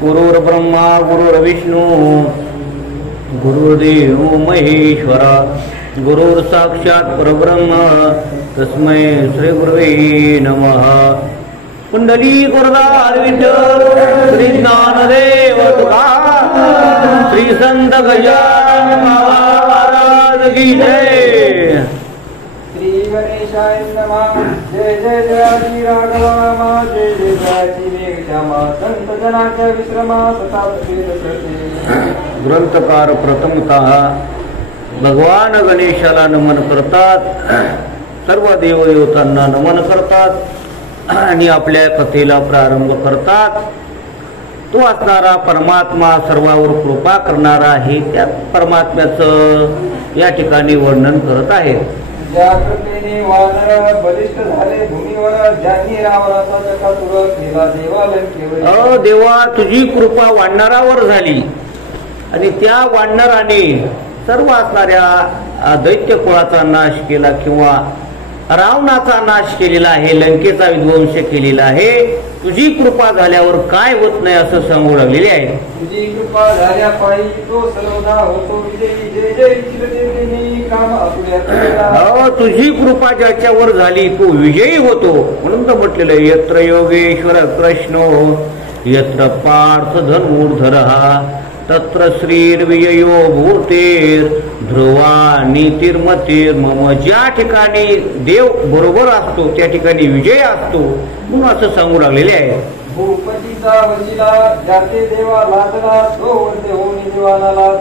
गुरुर्ब्रह्मा गुरुर्विष्णू गुरुर्देव महेश्वर गुरुर् साक्षात परब्रह्म तस्मै श्री गुरुवे नमः। कुंडली गुरुदार विठ्ठल श्री ज्ञानदेव तुकाराम श्री संत गजानन महाराज की जय। श्री गणेशाय नमः। जय जय जयाची राघवा जय जय जयाची मेघश्यामा संत जनाच्या विश्रमा ग्रंथकार प्रथमतः भगवान गणेशाला नमन करतात, सर्व देवदेवतांना नमन करतात आणि आपल्या कथेला प्रारंभ करतात। तो असणारा परमात्मा सर्वावर कृपा करणारा आहे, त्या परमात्म्याचं या ठिकाणी वर्णन करत आहे। ज्या कृपेने वानर बलिष्ठ झाले भूमीवर, ज्यांनी रावणाचा जटासुर केला देवा लंकेवर। देवा तुझी कृपा वानरावर झाली आणि त्या वानराने सर्व असणाऱ्या दैत्य कुळाचा नाश केला किंवा रावणाचा नाश केलेला आहे, लंकेचा विध्वंस केलेला आहे। तुझी कृपा झाल्यावर काय होत नाही असं सांगू लागलेले आहे। तुझी कृपा झाल्या पायी तो सर्वदा होतो विजयी, जय जय चिरदेवनी काम आपल्या। तुझी कृपा ज्याच्यावर झाली तो विजयी होतो, म्हणून तर म्हटलेलं आहे यत्र योगेश्वर कृष्णो यत्र पार्थ धनुर्धरः तत्र श्रीर्विजयो भूतेर ध्रुवा नीतिर्मतीर मम। ज्या ठिकाणी देव बरोबर असतो त्या ठिकाणी विजय असतो, म्हणून असं सांगू लागलेले आहे। भूपतीचा वशिला ज्याचे देवा लादला तो वरते होऊन देवानाला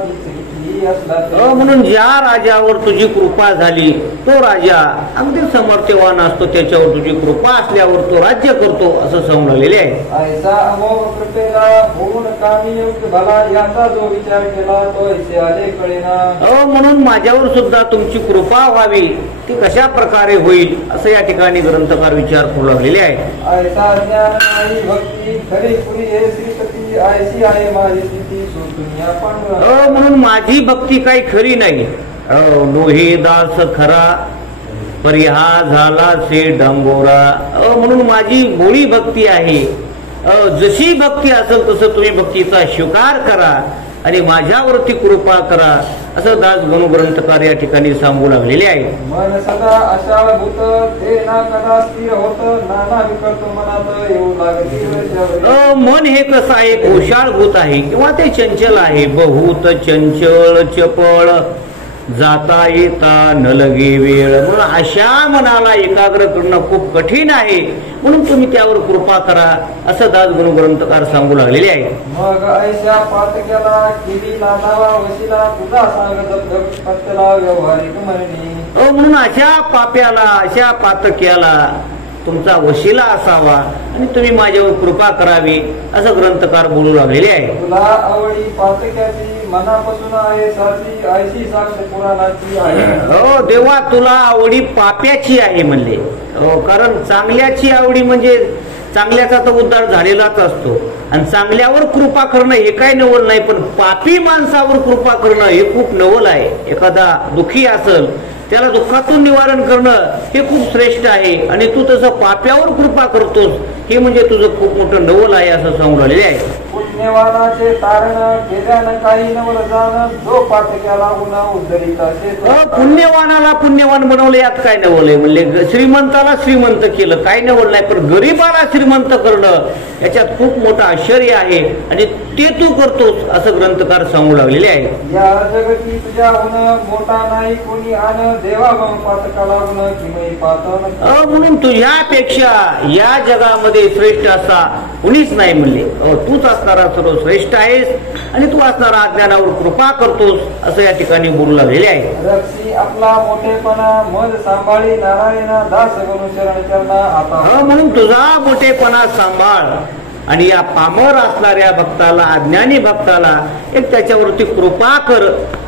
म्हणून ज्या राजावर तुझी कृपा झाली तो राजा अगदी समर्थवान असतो, त्याच्यावर तुझी कृपा असल्यावर तो राज्य करतो असं सांगू लागलेले आहे। ऐसा अमोघ कृपेला होऊन कामी योग्य भला याचा जो विचार केला तो ऐसे आले कळेना। म्हणून माझ्यावर सुद्धा तुमची कृपा व्हावी, ती कशा प्रकारे होईल असं या ठिकाणी ग्रंथकार विचार करू लागलेले आहे। ऐसा ज्ञान नाही भक्ती खरी पुरी हे श्रीपती ऐसी आहे माझी स्थिती सुनिया पांडुरंग। म्हणून माझी भक्ती काही खरी नाही, लोहे दास खरा परिहा झाला से डंगोरा। म्हणून माझी भोळी भक्ती आहे, जशी भक्ती असेल तसं तुम्ही भक्तीचा स्वीकार करा आणि माझ्यावरती कृपा करा असं दास गणग्रंथकार या ठिकाणी सांगू लागलेले आहे। मन सदा आशाभूत ते ना कदा स्थिर होत नाना विकल्प मनात येऊ लागते। मन हे कसं आहे, ओशाळभूत आहे किंवा ते चंचल आहे, बहुत चंचल चपळ जाता येता न लगे वेळ। म्हणून अशा मनाला एकाग्र करणं खूप कठीण आहे, म्हणून तुम्ही त्यावर कृपा करा असं दास गणग्रंथकार सांगू लागलेले आहे। मग ऐशा पातक्याला केली नादावा वशिला तुझा सांगत पत्तला व्यवहारिक म्हणणे। म्हणून अशा पाप्याला अशा पातक्याला तुमचा वशिला असावा आणि तुम्ही माझ्यावर कृपा करावी असं ग्रंथकार बोलू लागलेले आहे। तुला आवडी पातक्याची मनापासून आहे साची ऐशी साक्ष पुराणाची आहे। देवा तुला आवडी पाप्याची आहे म्हणले, कारण चांगल्याची आवडी म्हणजे चांगल्याचा तर उद्धार झालेलाच असतो आणि चांगल्यावर कृपा करणं हे काय नवल नाही, पण पापी माणसावर कृपा करणं हे खूप नवल आहे। एखादा दुःखी असेल त्याला दुःखातून निवारण करणं हे खूप श्रेष्ठ आहे आणि तू तसं पाप्यावर कृपा करतोस हे म्हणजे तुझं खूप मोठं नवल आहे असं सांगू लागले आहे। पुण्यवानाचे तारण केल्यानं काही नवल जाण जो पातक्याला गुन्हा उद्धरिता। पुण्यवानाला पुण्यवान बनवले यात काय नवल आहे, म्हणले श्रीमंताला श्रीमंत केलं काय नवल नाही, पण गरीबाला श्रीमंत करणं याच्यात खूप मोठं आश्चर्य आहे आणि ते तू करतोस असं ग्रंथकार सांगू लागलेले आहे। या जगती तुझ्याहून मोठा नाही कोणी आण देवा पातकाला गुण किमई पातन। म्हणून तुझ्यापेक्षा या जगामध्ये श्रेष्ठ असा कुणीच नाही म्हणले, तूच असणारा सर्व श्रेष्ठ आहेस आणि तू असणारा अज्ञानावर कृपा करतोस असं या ठिकाणी बोलू लागलेले आहे। रक्षी आपला मोठेपणा मज सांभाळी नारायणा दास गणू शरण चरणा आता। म्हणून तुझा मोठेपणा सांभाळ आणि या पामर असणाऱ्या भक्ताला अज्ञानी भक्ताला एक त्याच्यावरती कृपा कर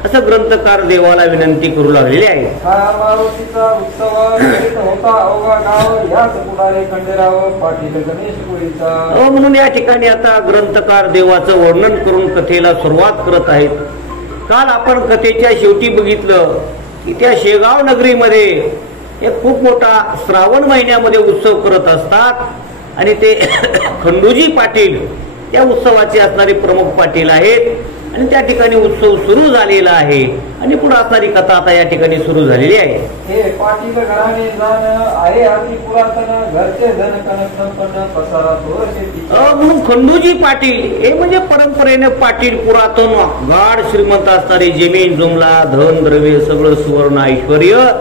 असं ग्रंथकार देवाला विनंती करू लागलेली आहे। मारुतीचा उत्सव होता अवघा गाव याच पुढारे खंडेराव पाटील गणेश पुरीचा। म्हणून या ठिकाणी आता ग्रंथकार देवाचं वर्णन करून कथेला सुरुवात करत आहेत। काल आपण कथेच्या शेवटी बघितलं की त्या शेगाव नगरीमध्ये एक खूप मोठा श्रावण महिन्यामध्ये उत्सव करत असतात आणि ते खंडूजी पाटील त्या उत्सवाचे असणारे प्रमुख पाटील आहेत आणि त्या ठिकाणी उत्सव सुरू झालेला आहे आणि पुढे असणारी कथा आता या ठिकाणी सुरू झालेली आहे. हे पाटील घराणे जाण आहे अति पुरातन घरचे धन कनक संपन्न पसारा थोर शेती. म्हणून खंडूजी पाटील हे म्हणजे परंपरेने पाटील पुरातन गाढ श्रीमंत असणारे जमीन जुमला धन द्रव्य सगळं सुवर्ण ऐश्वर्य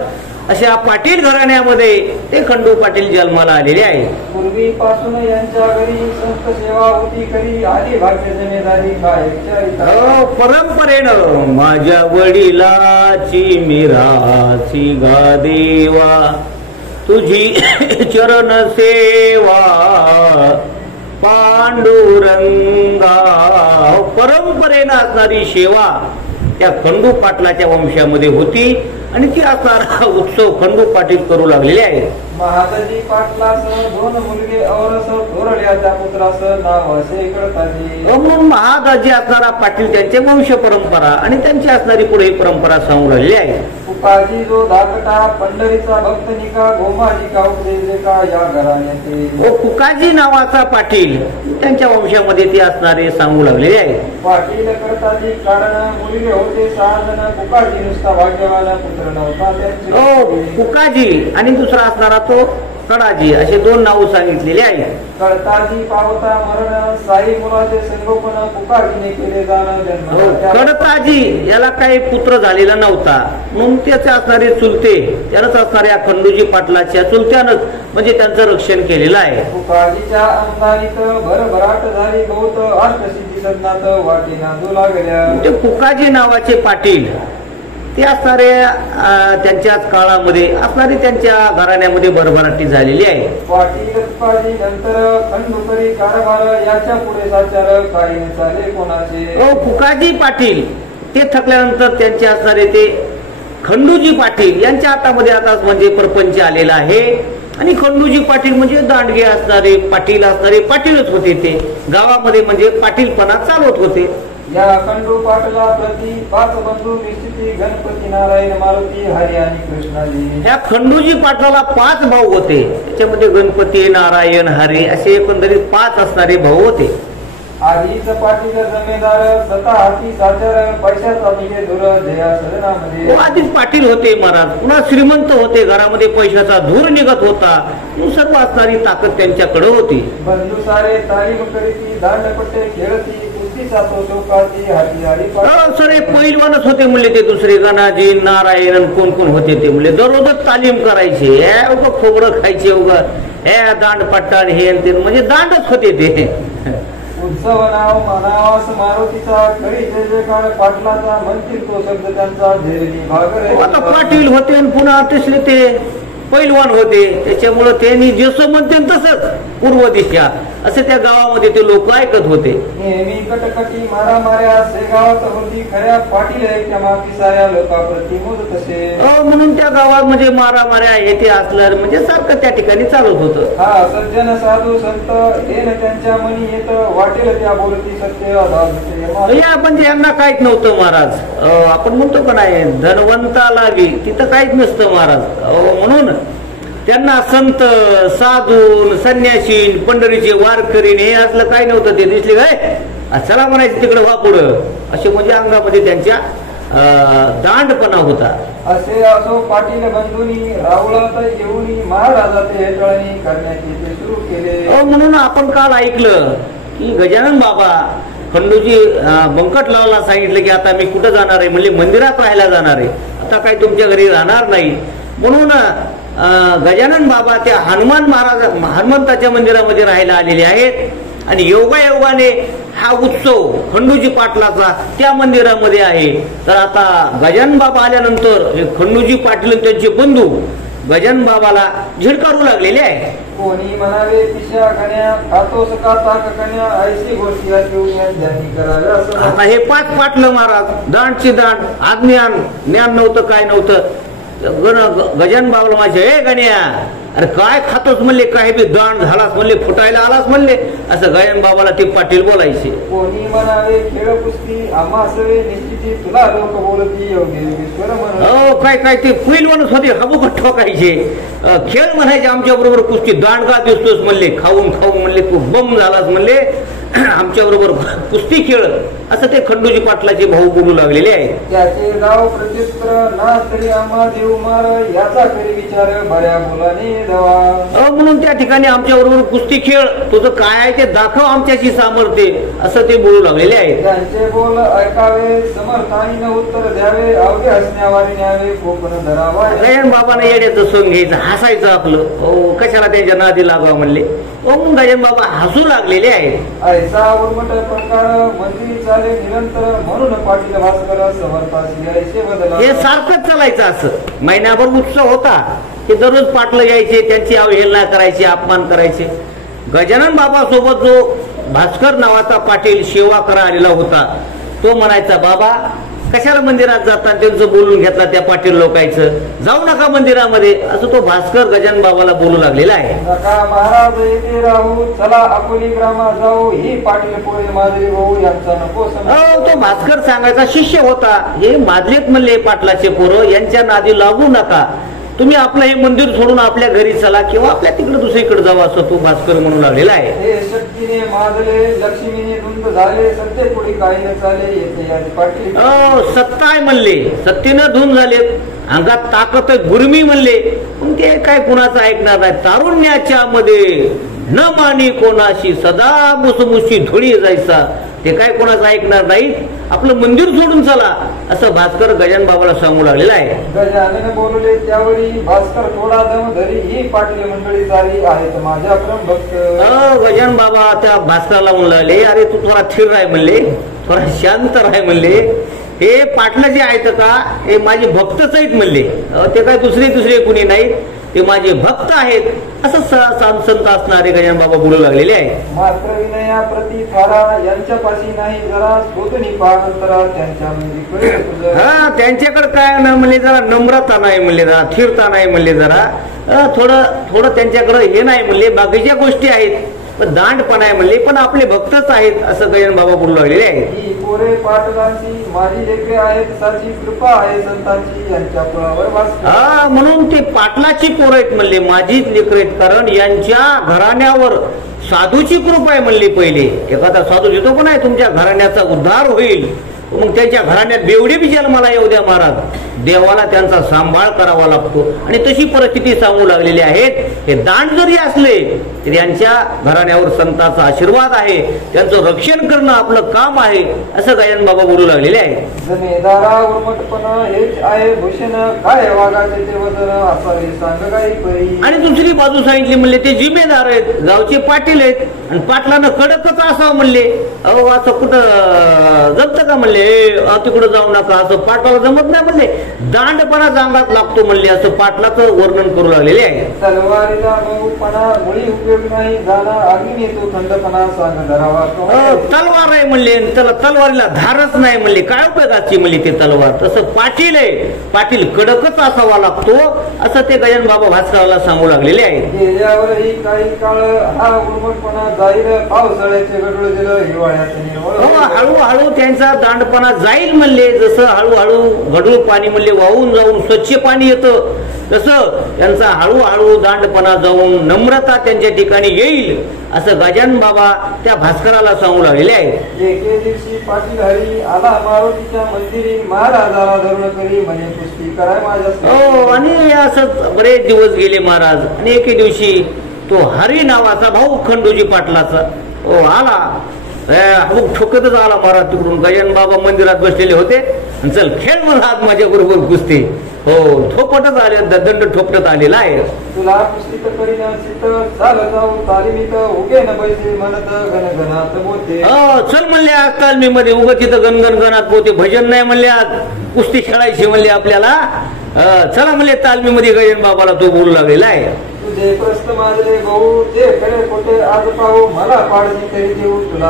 अशा पाटील घराण्यामध्ये ते खंडू पाटील जन्माला आलेले आहे. पूर्वीपासून यांच्या घरी संत सेवा होती करी आली भाग्य जमेदारी काय परंपरेनं माझ्या वडिलाची मिराची गा देवा तुझी चरण सेवा पांडुरंगा. परंपरेनं असणारी सेवा त्या खंडू पाटलाच्या वंशामध्ये होती आणि ती असणारा उत्सव खंडू पाटील करू लागलेले आहेत. महादजी पाटलासह 2 मुलगे औरस थोरल्याच्या पुत्रास नाव असे कळताजी. म्हणून महादाजी असणारा पाटील त्यांचे वंश परंपरा आणि त्यांची असणारी पुढे परंपरा सांगू राहिली आहे. फुकाजी जो धाकटा पंढरीचा भक्त निका गोमाजी का उपदेशे का या घराण्याचे. फुकाजी नावाचा पाटील त्यांच्या वंशामध्ये ते असणारे सांगू लागलेले आहे. पाटील करताजी कारण मुलगे होते 6 जण फुकाजी नुसता भाग्यवान पुत्र नव्हता त्यांचे. फुकाजी आणि दुसरा असणारा तो कडाजी असे 2 नाव सांगितलेले आहेत. कळताजी पावता मरण साई मुलाचे संगोपन फुकाजीने केले जाणं जन्म. कडताजी याला काही पुत्र झालेला नव्हता म्हणून त्याचे असणारे चुलते त्यानंच असणाऱ्या खंडूजी पाटलाच्या चुलत्यानंच म्हणजे त्यांचं रक्षण केलेलं आहे. फुकाजीच्या आमदारीत भरभराट झाली गौत अष्टसिद्धी सदनात वाटी नांदू लागल्या. ते फुकाजी नावाचे पाटील ते असणारे त्यांच्याच काळामध्ये असणारे त्यांच्या घराण्यामध्ये भरभराटी झालेली आहे. पाटील फुकाजी नंतर खंडूकरी कारभार याच्या पुढे साचार काही चाले कोणाचे. फुकाजी पाटील ते थकल्यानंतर त्यांचे असणारे ते खंडूजी पाटील यांच्या हातामध्ये आता म्हणजे प्रपंच आलेला आहे आणि खंडूजी पाटील म्हणजे दांडगे असणारे पाटीलच होते. ते गावामध्ये म्हणजे पाटीलपणा चालवत होते. या खंडू पाटला प्रति 5 बंधू निश्चिती गणपती नारायण मारुती हरी आणि कृष्णाजी. ह्या खंडूजी पाटलाला 5 भाऊ होते. त्याच्यामध्ये गणपती नारायण हरी असे एकंदरीत 5 असणारे भाऊ होते. आधीच पाटील जमेदार स्वतः हाती साचार पैशाचा निघे धुर जया सदनामध्ये. आधीच पाटील होते महाराज पुन्हा श्रीमंत होते. घरामध्ये पैशाचा धूर निघत होता. सर्व असणारी ताकद त्यांच्याकडे होती. बंधू सारे तालीम करीती दांडपट्टे खेळती सरे पैलवानच होते म्हणले ते. दुसरे गणाजी नारायण कोण कोण होते ते म्हणले दररोजच तालीम करायचे. खोबरं खायचे उगा दांड पट्टाण हे म्हणजे दांडच होते ते. उत्सव नाव मनावास मारुतीचा खरी जय जयकार पाटलाचा म्हणतील तो शब्द त्यांचा भाग. आता पाटील होते आणि पुन्हा तसले ते पैलवान होते. त्याच्यामुळे त्यांनी जसं म्हणते तसंच पूर्व दिशा असे त्या गावामध्ये ते लोक ऐकत होते. नेहमी कटकटी मारामाऱ्या गावात होती खऱ्या पाटील त्या माफी साऱ्या लोकांप्रती मोद तसे. म्हणून त्या गावात म्हणजे मारामाऱ्या हे ते असलं म्हणजे सारखं त्या ठिकाणी चालत होतं. हा सज्जन साधू संत हे त्यांच्या मनी येत वाटेल त्या बोलती सत्य या म्हणजे यांना काहीच नव्हतं महाराज. आपण म्हणतो का नाही धनवंताला बी तिथं काहीच नसतं महाराज. म्हणून त्यांना संत साधू संन्यासी पंढरीचे वारकरी हे असलं काही नव्हतं. ते दिसले काय चला म्हणायचं तिकडे व्हा पुढं असे म्हणजे अंगामध्ये त्यांच्या दांडपणा होता. असे असो पाटील बंधूंनी रावळात येऊन महाराजाचे हेटळणी करण्याचे ते सुरू केले. म्हणून आपण काल ऐकलं की गजानन बाबा खंडूजी बंकटलालला सांगितलं की आता मी कुठं जाणार आहे म्हणजे मंदिरात राहायला जाणार आहे. आता काही तुमच्या घरी राहणार नाही. म्हणून गजानन बाबा त्या हनुमंताच्या मंदिरामध्ये राहायला आलेले आहेत आणि योगायोगाने हा उत्सव खंडूजी पाटलाचा त्या मंदिरामध्ये आहे. तर आता गजानन बाबा आल्यानंतर खंडूजी पाटील त्यांचे बंधू गजानन बाबाला झिडकारू लागलेले आहे. कोणी म्हणावे पिशा गण्या खातोस का ताक कन्या ऐशी गोष्टी कराव्या. आता हे 5 पाटलं महाराज दांडची दांड आज्ञान ज्ञान नव्हतं काय नव्हतं. गजानन बाबाला माझे हे गण्या अरे काय खातोस म्हणले काय बी दांड झालास म्हणले फुटायला आलास म्हणले असं गजानन बाबाला ते पाटील बोलायचे. कोणी म्हणावे खेळ कुस्ती आम्हासवे निश्चिती तुला लोक बोलती योगेश्वर म्हणून. काय काय ते पैलवानच होते हबुकट ठोकायचे. खेळ म्हणायचे आमच्या बरोबर कुस्ती दांड का दिसतोस म्हणले खाऊन खाऊन म्हणले तू बम झालास म्हणले आमच्या बरोबर कुस्ती खेळ, असं ते खंडूजी पाटलाचे भाऊ बोलू लागलेले आहेत. त्याचे गाव प्रत्युत्तर ना तरी आम्हा देऊ मार, याचा करी विचार बऱ्या बोलाने दवा. म्हणून त्या ठिकाणी आमच्या बरोबर कुस्ती खेळ, तुझं काय आहे ते दाखव आमच्याशी सामर्थ्य, असं ते बोलू लागलेले आहेत. त्यांचे बोल ऐकावे समर्थाने उत्तर द्यावे, अवघे हसण्यावारी न्यावे कोकण धरावा. गजानन बाबांना येण्याचं सोंग घ्यायचं, हसायचं आपलं, कशाला त्यांच्या नादी लागावं म्हणले. मग गजानन बाबा हसू लागलेले आहेत. ऐसा उर्मट प्रकार मंदिरी चाले निरंतर, म्हणून पाटील भास्कर समर्थाशी यायचे बदला. हे सारखंच चालायचं. असं महिनाभर उत्सव होता की दररोज पाटलं यायचे, त्यांची अवहेलना करायची, अपमान करायचे. गजानन बाबा सोबत जो भास्कर नावाचा पाटील सेवा करा आलेला होता, तो म्हणायचा, बाबा कशाला मंदिरात जातात, त्यांचं बोलून घेतला त्या पाटील लोकांचं, जाऊ नका मंदिरामध्ये, असं तो भास्कर गजानन बाबाला बोलू लागलेला आहे. नका महाराज येथे राहू, चला अकोली ग्रामा जाऊ, ही पाटील पोळे माजरी भाऊ यांचा नको समजू. तो भास्कर सांगायचा शिष्य होता. हे माजलेत म्हणले पाटलाचे पोरं, यांच्या नादी लागू नका, तुम्ही आपलं हे मंदिर सोडून आपल्या घरी चला किंवा आपल्या तिकडे दुसरीकडे जावं, असं तो भास्कर म्हणू लागलेला आहे. हे शक्तीने माजले लक्ष्मीने धुंद झाले, सत्य पुढे काही न चाले येते या पाटील. सत्ता आहे म्हणले, सत्तेनं धुंद झाले, अंगात ताकद आहे, गुरमी म्हणले, पण ते काय कुणाचं ऐकणार नाही. तारुण्याच्या मध्ये न मानी कोणाशी, सदा मुसमुशी धुळी जायचा, ते काय कोणाचं ऐकणार नाही, आपलं मंदिर सोडून चला, असं भास्कर गजानन बाबाला सांगू लागलेला आहे. गजानन बोलले त्यावेळी, भास्कर थोडा दम धरी, ही पाटील मंडळी झाली आहेत माझ्या परम भक्त. गजानन बाबा त्या भास्कराला म्हणू लागले, अरे तू थोडा स्थिर राह म्हणले, थोडा शांत राह म्हणले, हे पाटलं जे आहेत का हे माझे भक्तच आहेत म्हणले, ते काय दुसरे कुणी नाहीत, ते माझे भक्त आहेत, असं संत असणारे गजानन बाबा बोलू लागलेले आहेत. मात्र विनया प्रति फारा, यांच्यापाशी नाही जरा शोधणी पाहतरा, त्यांच्या म्हणजे हा त्यांच्याकडे काय ना म्हणले, जरा नम्रता नाही म्हणले, जरा स्थिरता नाही म्हणले, जरा थोडं त्यांच्याकडे हे नाही म्हणले, बाकीच्या गोष्टी आहेत पण दांडपण आहे म्हणले, पण आपले भक्तच आहेत, असं गजानन बाबा बोलू लागलेले आहेत. ही पोरे पाटलांची माझी लेकरे आहेत, साची कृपा आहे संतांची, यांच्या कुळावर वास. म्हणून ते पाटलाची पोरं आहेत म्हणले, माझीच लेकरं आहेत, कारण यांच्या घराण्यावर साधूची कृपा आहे म्हणली. पहिले एखादा साधू येतो पण आहे, तुमच्या घराण्याचा उद्धार होईल, मग त्यांच्या घराण्यात बेवडे बी जन्माला येऊ द्या महाराज, देवाला त्यांचा सांभाळ करावा लागतो, आणि तशी परिस्थिती सांगू लागलेली आहेत. हे दांड जरी असले तरी यांच्या घराण्यावर संतांचा आशीर्वाद आहे, त्यांचं रक्षण करणं आपलं काम आहे, असं गजानन बाबा बोलू लागलेले आहे. जमेदारा उर्मटपणा हेच आहे भूषण, काय वागाचे ते वजन असावे सांग काही परी. आणि दुसरी बाजू सांगितली म्हणले, ते जिम्मेदार आहेत, गावचे पाटील आहेत, आणि पाटलानं कडकच असावं म्हणले. अहो असं कुठं जमतं का म्हणले, तिकडं जाऊ नका, असं पाटलाला जमत नाही म्हणले, दांडपणा अंगात लागतो म्हणले, असं पाटलाचं वर्णन करू लागलेले आहे. तलवारीला मऊपणा मुळी उपयोग नाही, झाला अग्नी तो थंडपणा सांग धरावा. तलवार आहे म्हणले, त्याला तलवारीला धारच नाही म्हणले, काय उपयोगाची म्हणले ते तलवार. तसं पाटील आहे, पाटील कडकच असावा लागतो, असं ते गजानन बाबा भास्कराला सांगू लागलेले आहे. गेल्यावरही काही काळ हा उर्मटपणा जाईल, पावसाळ्याचे गडळ दिलं हिवाळ्याचे निर्मळ. हळूहळू त्यांचा दांडपणा जाईल म्हणले, जसं हळूहळू गढूळ पाणी म्हणले वाहून जाऊन स्वच्छ पाणी येतं, तसं त्यांचा हळूहळू दांडपणा जाऊन नम्रता त्यांच्या ठिकाणी येईल, असं गजानन बाबा त्या भास्कराला सांगू लागलेले आहे. एके दिवशी पाटील हरी आला मारुतीच्या मंदिरी, महाराजाला धरून करी म्हणे कुस्ती कराय माझ्या. आणि असं बरेच दिवस गेले महाराज, आणि एके दिवशी तो हरी नावाचा भाऊ खंडूजी पाटलाचा आला, ठोकतच आला महाराज तिकडून. गजानन बाबा मंदिरात बसलेले होते, चल खेळ मला आज माझ्या बरोबर कुस्ती. ठोपटच आले, दंड ठोपटत आलेला आहे. तुला कुस्ती करीना चित चाल जाऊ तालिमीत, उगे न बैसे म्हणत गणगणात बोलते. चल म्हणले आज तालमी मध्ये, उग तिथं गणगणात पोते, भजन नाही म्हणले, आज कुस्ती खेळायची म्हणले आपल्याला, चला म्हणले तालमीमध्ये. गजानन बाबाला तो बोलू लागलेला आहे. तुझे प्रश्न माजले भाऊ, ते कडे कोठे आज पाहू, मला पाडजी तरी देऊ तुला.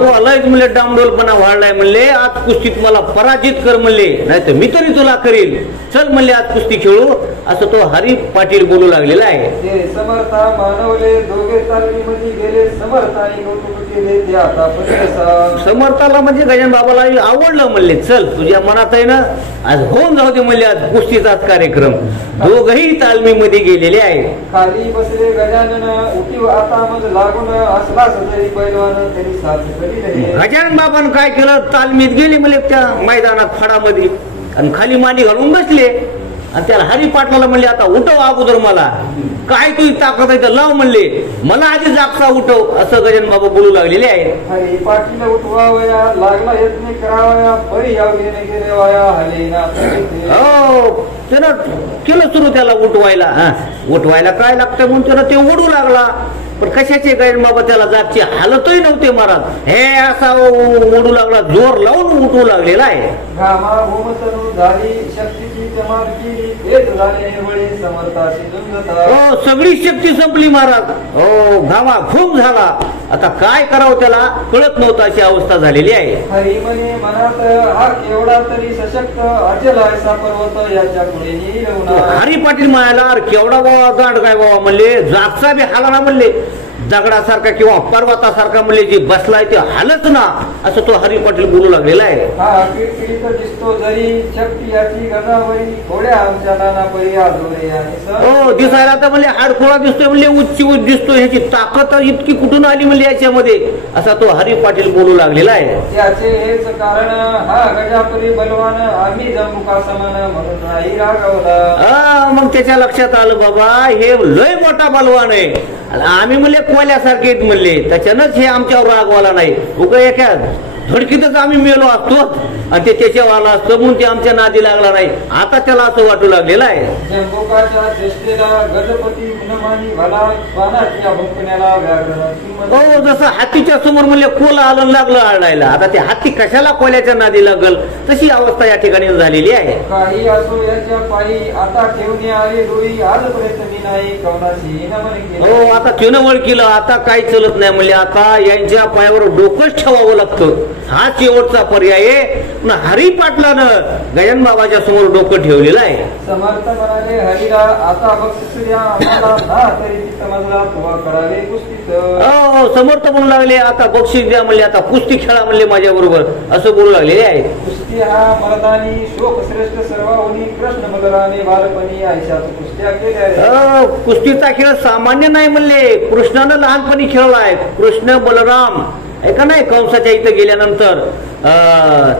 तो आलायच म्हणले, डामडोलपणा वाढलाय म्हणले, आज कुस्तीत मला पराजित कर म्हणले, नाही तर मी तरी तुला करील, चल म्हणले आज कुस्ती खेळू, असं तो हरी पाटील बोलू लागलेला आहे. समर्था मानवले दोघे तालमीमध्ये गेले, समर्थाई नोटबुकी केले ते आता पण समर्थाला म्हणजे गजानन बाबाला आवडलं म्हणले, चल तुझ्या मनात आहे ना आज होऊन जाऊ दे म्हणले, आज कुस्तीचाच कार्यक्रम. दोघही तालमीमध्ये गेलेले आहे. खाली बसले गजानन उठीव आता मग लागून असला तरी पैलवान त्यांनी साथ करी. गजानन बाबांनी काय केलं, तालमीत गेले म्हणले त्या मैदानात फडामध्ये आणि खाली मांडी घालून बसले आणि त्याला हरी पाटलाला म्हणले आता उठव अगोदर, मला काय तुझी ताकद आहे तर लाव म्हणले, मला आधी जागचा उठव, असं गजानन बाबा बोलू लागलेले आहे. हरी पाटील उठवावया लागला यत्न करावया परी याव घेणे गेले वाया हले ना. हो त्यानं केलं सुरू त्याला उठवायला काय लागतं म्हणून त्यानं ते ओढू लागला. पण कशाचे गजानन बाबा त्याला जागचे हालतही नव्हते महाराज, हे असा ओढू लागला, जोर लावून उठवू लागलेला आहे. घामा भूमतनु झाली शक्तीची जमात केली तेच झाले निवळे समर्थाची झुंजता. हो सगळी शक्ती संपली महाराज, हो घामा घूम झाला, आता काय करावं त्याला कळत नव्हतं, अशी अवस्था झालेली आहे. हरी म्हणे मनात हा केवढा तरी सशक्त अचल ऐसा पर्वत याच्या पुढे हरी पाटील म्हणाला केवढा बाबा गाड काय बाबा म्हणले, जागचा बी हाला ना म्हणले, दगडासारखा किंवा पर्वतासारखा म्हणले जे बसलाय ते हालच ना, असं तो हरी पाटील बोलू लागलेला आहे. हा किरकिरीत दिसतो जरी शक्ती याची गजावरी थोड्या आमच्या नाना परी आजोरे. हो दिसायला तर म्हणले हाडखोळा दिसतोय, म्हणले उच्च दिसतोय, ह्याची ताकद इतकी कुठून आली म्हणले याच्यामध्ये, असा तो हरी पाटील बोलू लागलेला आहे. त्याचे हेच कारण हा गजापरी बलवान आम्ही जम्मुका समान म्हणून नाही रागवला. मग त्याच्या लक्षात आलं बाबा हे लय मोठा बलवान आहे, आम्ही म्हणले कोल्यासारखे म्हणले, त्याच्यानंच हे आमच्यावर रागवाला नाही, उगा एका धडकीतच आम्ही मेलो असतो आणि ते त्याच्यावर आला असतो म्हणून ते आमच्या नादी लागला नाही. आता त्याला असं वाटू लागलेलं आहे. जम्बुकाच्या चेष्टेला गजपती गुणमानी भला पानाच्या भुंकण्याला व्याघ्र. हो जसं हातीच्या समोर म्हणले कोला आलं लागलं आळायला, आता ते हाती कशाला कोल्याच्या नादी लागल, तशी अवस्था या ठिकाणी झालेली आहे. काही असो याच्या पायी आता ठेवणे आले डोळी आजपर्यंत मी नाही कवनाची नमन केले. हो आता त्यानं वळ केलं, आता काही चलत नाही म्हणले, आता यांच्या पायावर डोकंच ठेवावं लागतं, हा शेवटचा पर्याय आहे. हरी पाटलानं गजानन बाबाच्या समोर डोकं ठेवलेलं आहे. समर्थ म्हणाले हरीला आता बक्षीस द्या आम्हाला ना तरी समजला तुवा करावे कुस्तीत. हो समर्थ म्हणू लागले आता बक्षीस द्या म्हणले, आता कुस्ती खेळा म्हणले माझ्या बरोबर, असं बोलू लागलेले आहे. कुस्ती हा मर्दानी शोक श्रेष्ठ सर्वांनी कृष्ण बलरामे बालपणी आयुष्यात कुस्त्या केल्या. कुस्तीचा खेळ सामान्य नाही म्हणले, कृष्णानं लहानपणी खेळलाय, कृष्ण बलराम ऐका नाही कंसाच्या इथं गेल्यानंतर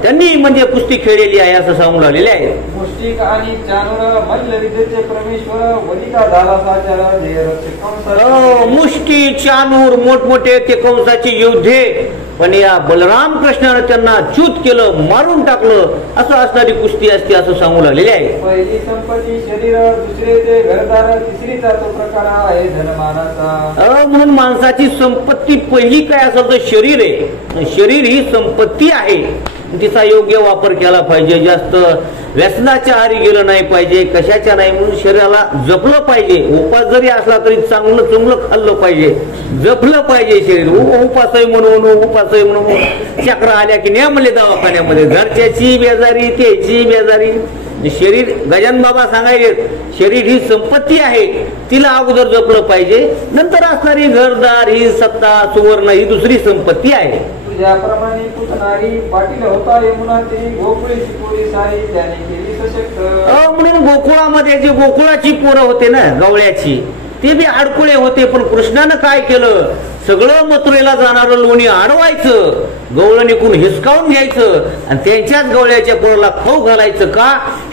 त्यांनी म्हणजे कुस्ती खेळलेली आहे असं सांगू लागलेले आहे. मुष्टिक आणि चानूर मल्ल विद्येचे परमेश्वर वनिता झाला साचार. मुष्टी चानूर मोठमोठे ते कंसाचे योद्धे, पण या बलराम कृष्णानं त्यांना च्यूत केलं, मारून टाकलं, असं असणारी कुस्ती असते असं सांगू लागलेले आहे. पहिली संपत्ती शरीर, दुसरे ते घरदार, तिसरीचा तो प्रकार आहे धनमानाचा. म्हणून माणसाची संपत्ती पहिली काय असेल तर शरीर आहे, शरीर ही संपत्ती आहे, तिचा योग्य वापर केला पाहिजे, जास्त व्यसनाच्या आहारी गेलं नाही पाहिजे, कशाच्या नाही, म्हणून शरीराला जपलं पाहिजे. उपास जरी असला तरी चांगलं चांगलं खाल्लं पाहिजे, जपलं पाहिजे शरीर. उपासही म्हणून चक्र आल्या की नाही म्हणले दवाखान्यामध्ये, घरच्याची बेजारी त्याची बेजारी. शरीर गजानन बाबा सांगायचे शरीर ही संपत्ती आहे, तिला अगोदर जपलं पाहिजे, नंतर असणारी घरदार ही सत्ता सुवर्ण ही दुसरी संपत्ती आहे. ज्याप्रमाणे पुतणारी पाटील होता यमुना ते गोकुळीची पोरी सारी त्याने केली सशक्त. म्हणून गोकुळामध्ये जे गोकुळाची पोरं होते ना गवळ्याची, ते बी अडकुळे होते, पण कृष्णानं काय केलं, सगळं मथुरेला जाणारं लोणी अडवायचं, गवळं निघून हिसकावून घ्यायचं आणि त्यांच्याच गवळ्याच्या पोराला खाऊ घालायचं. का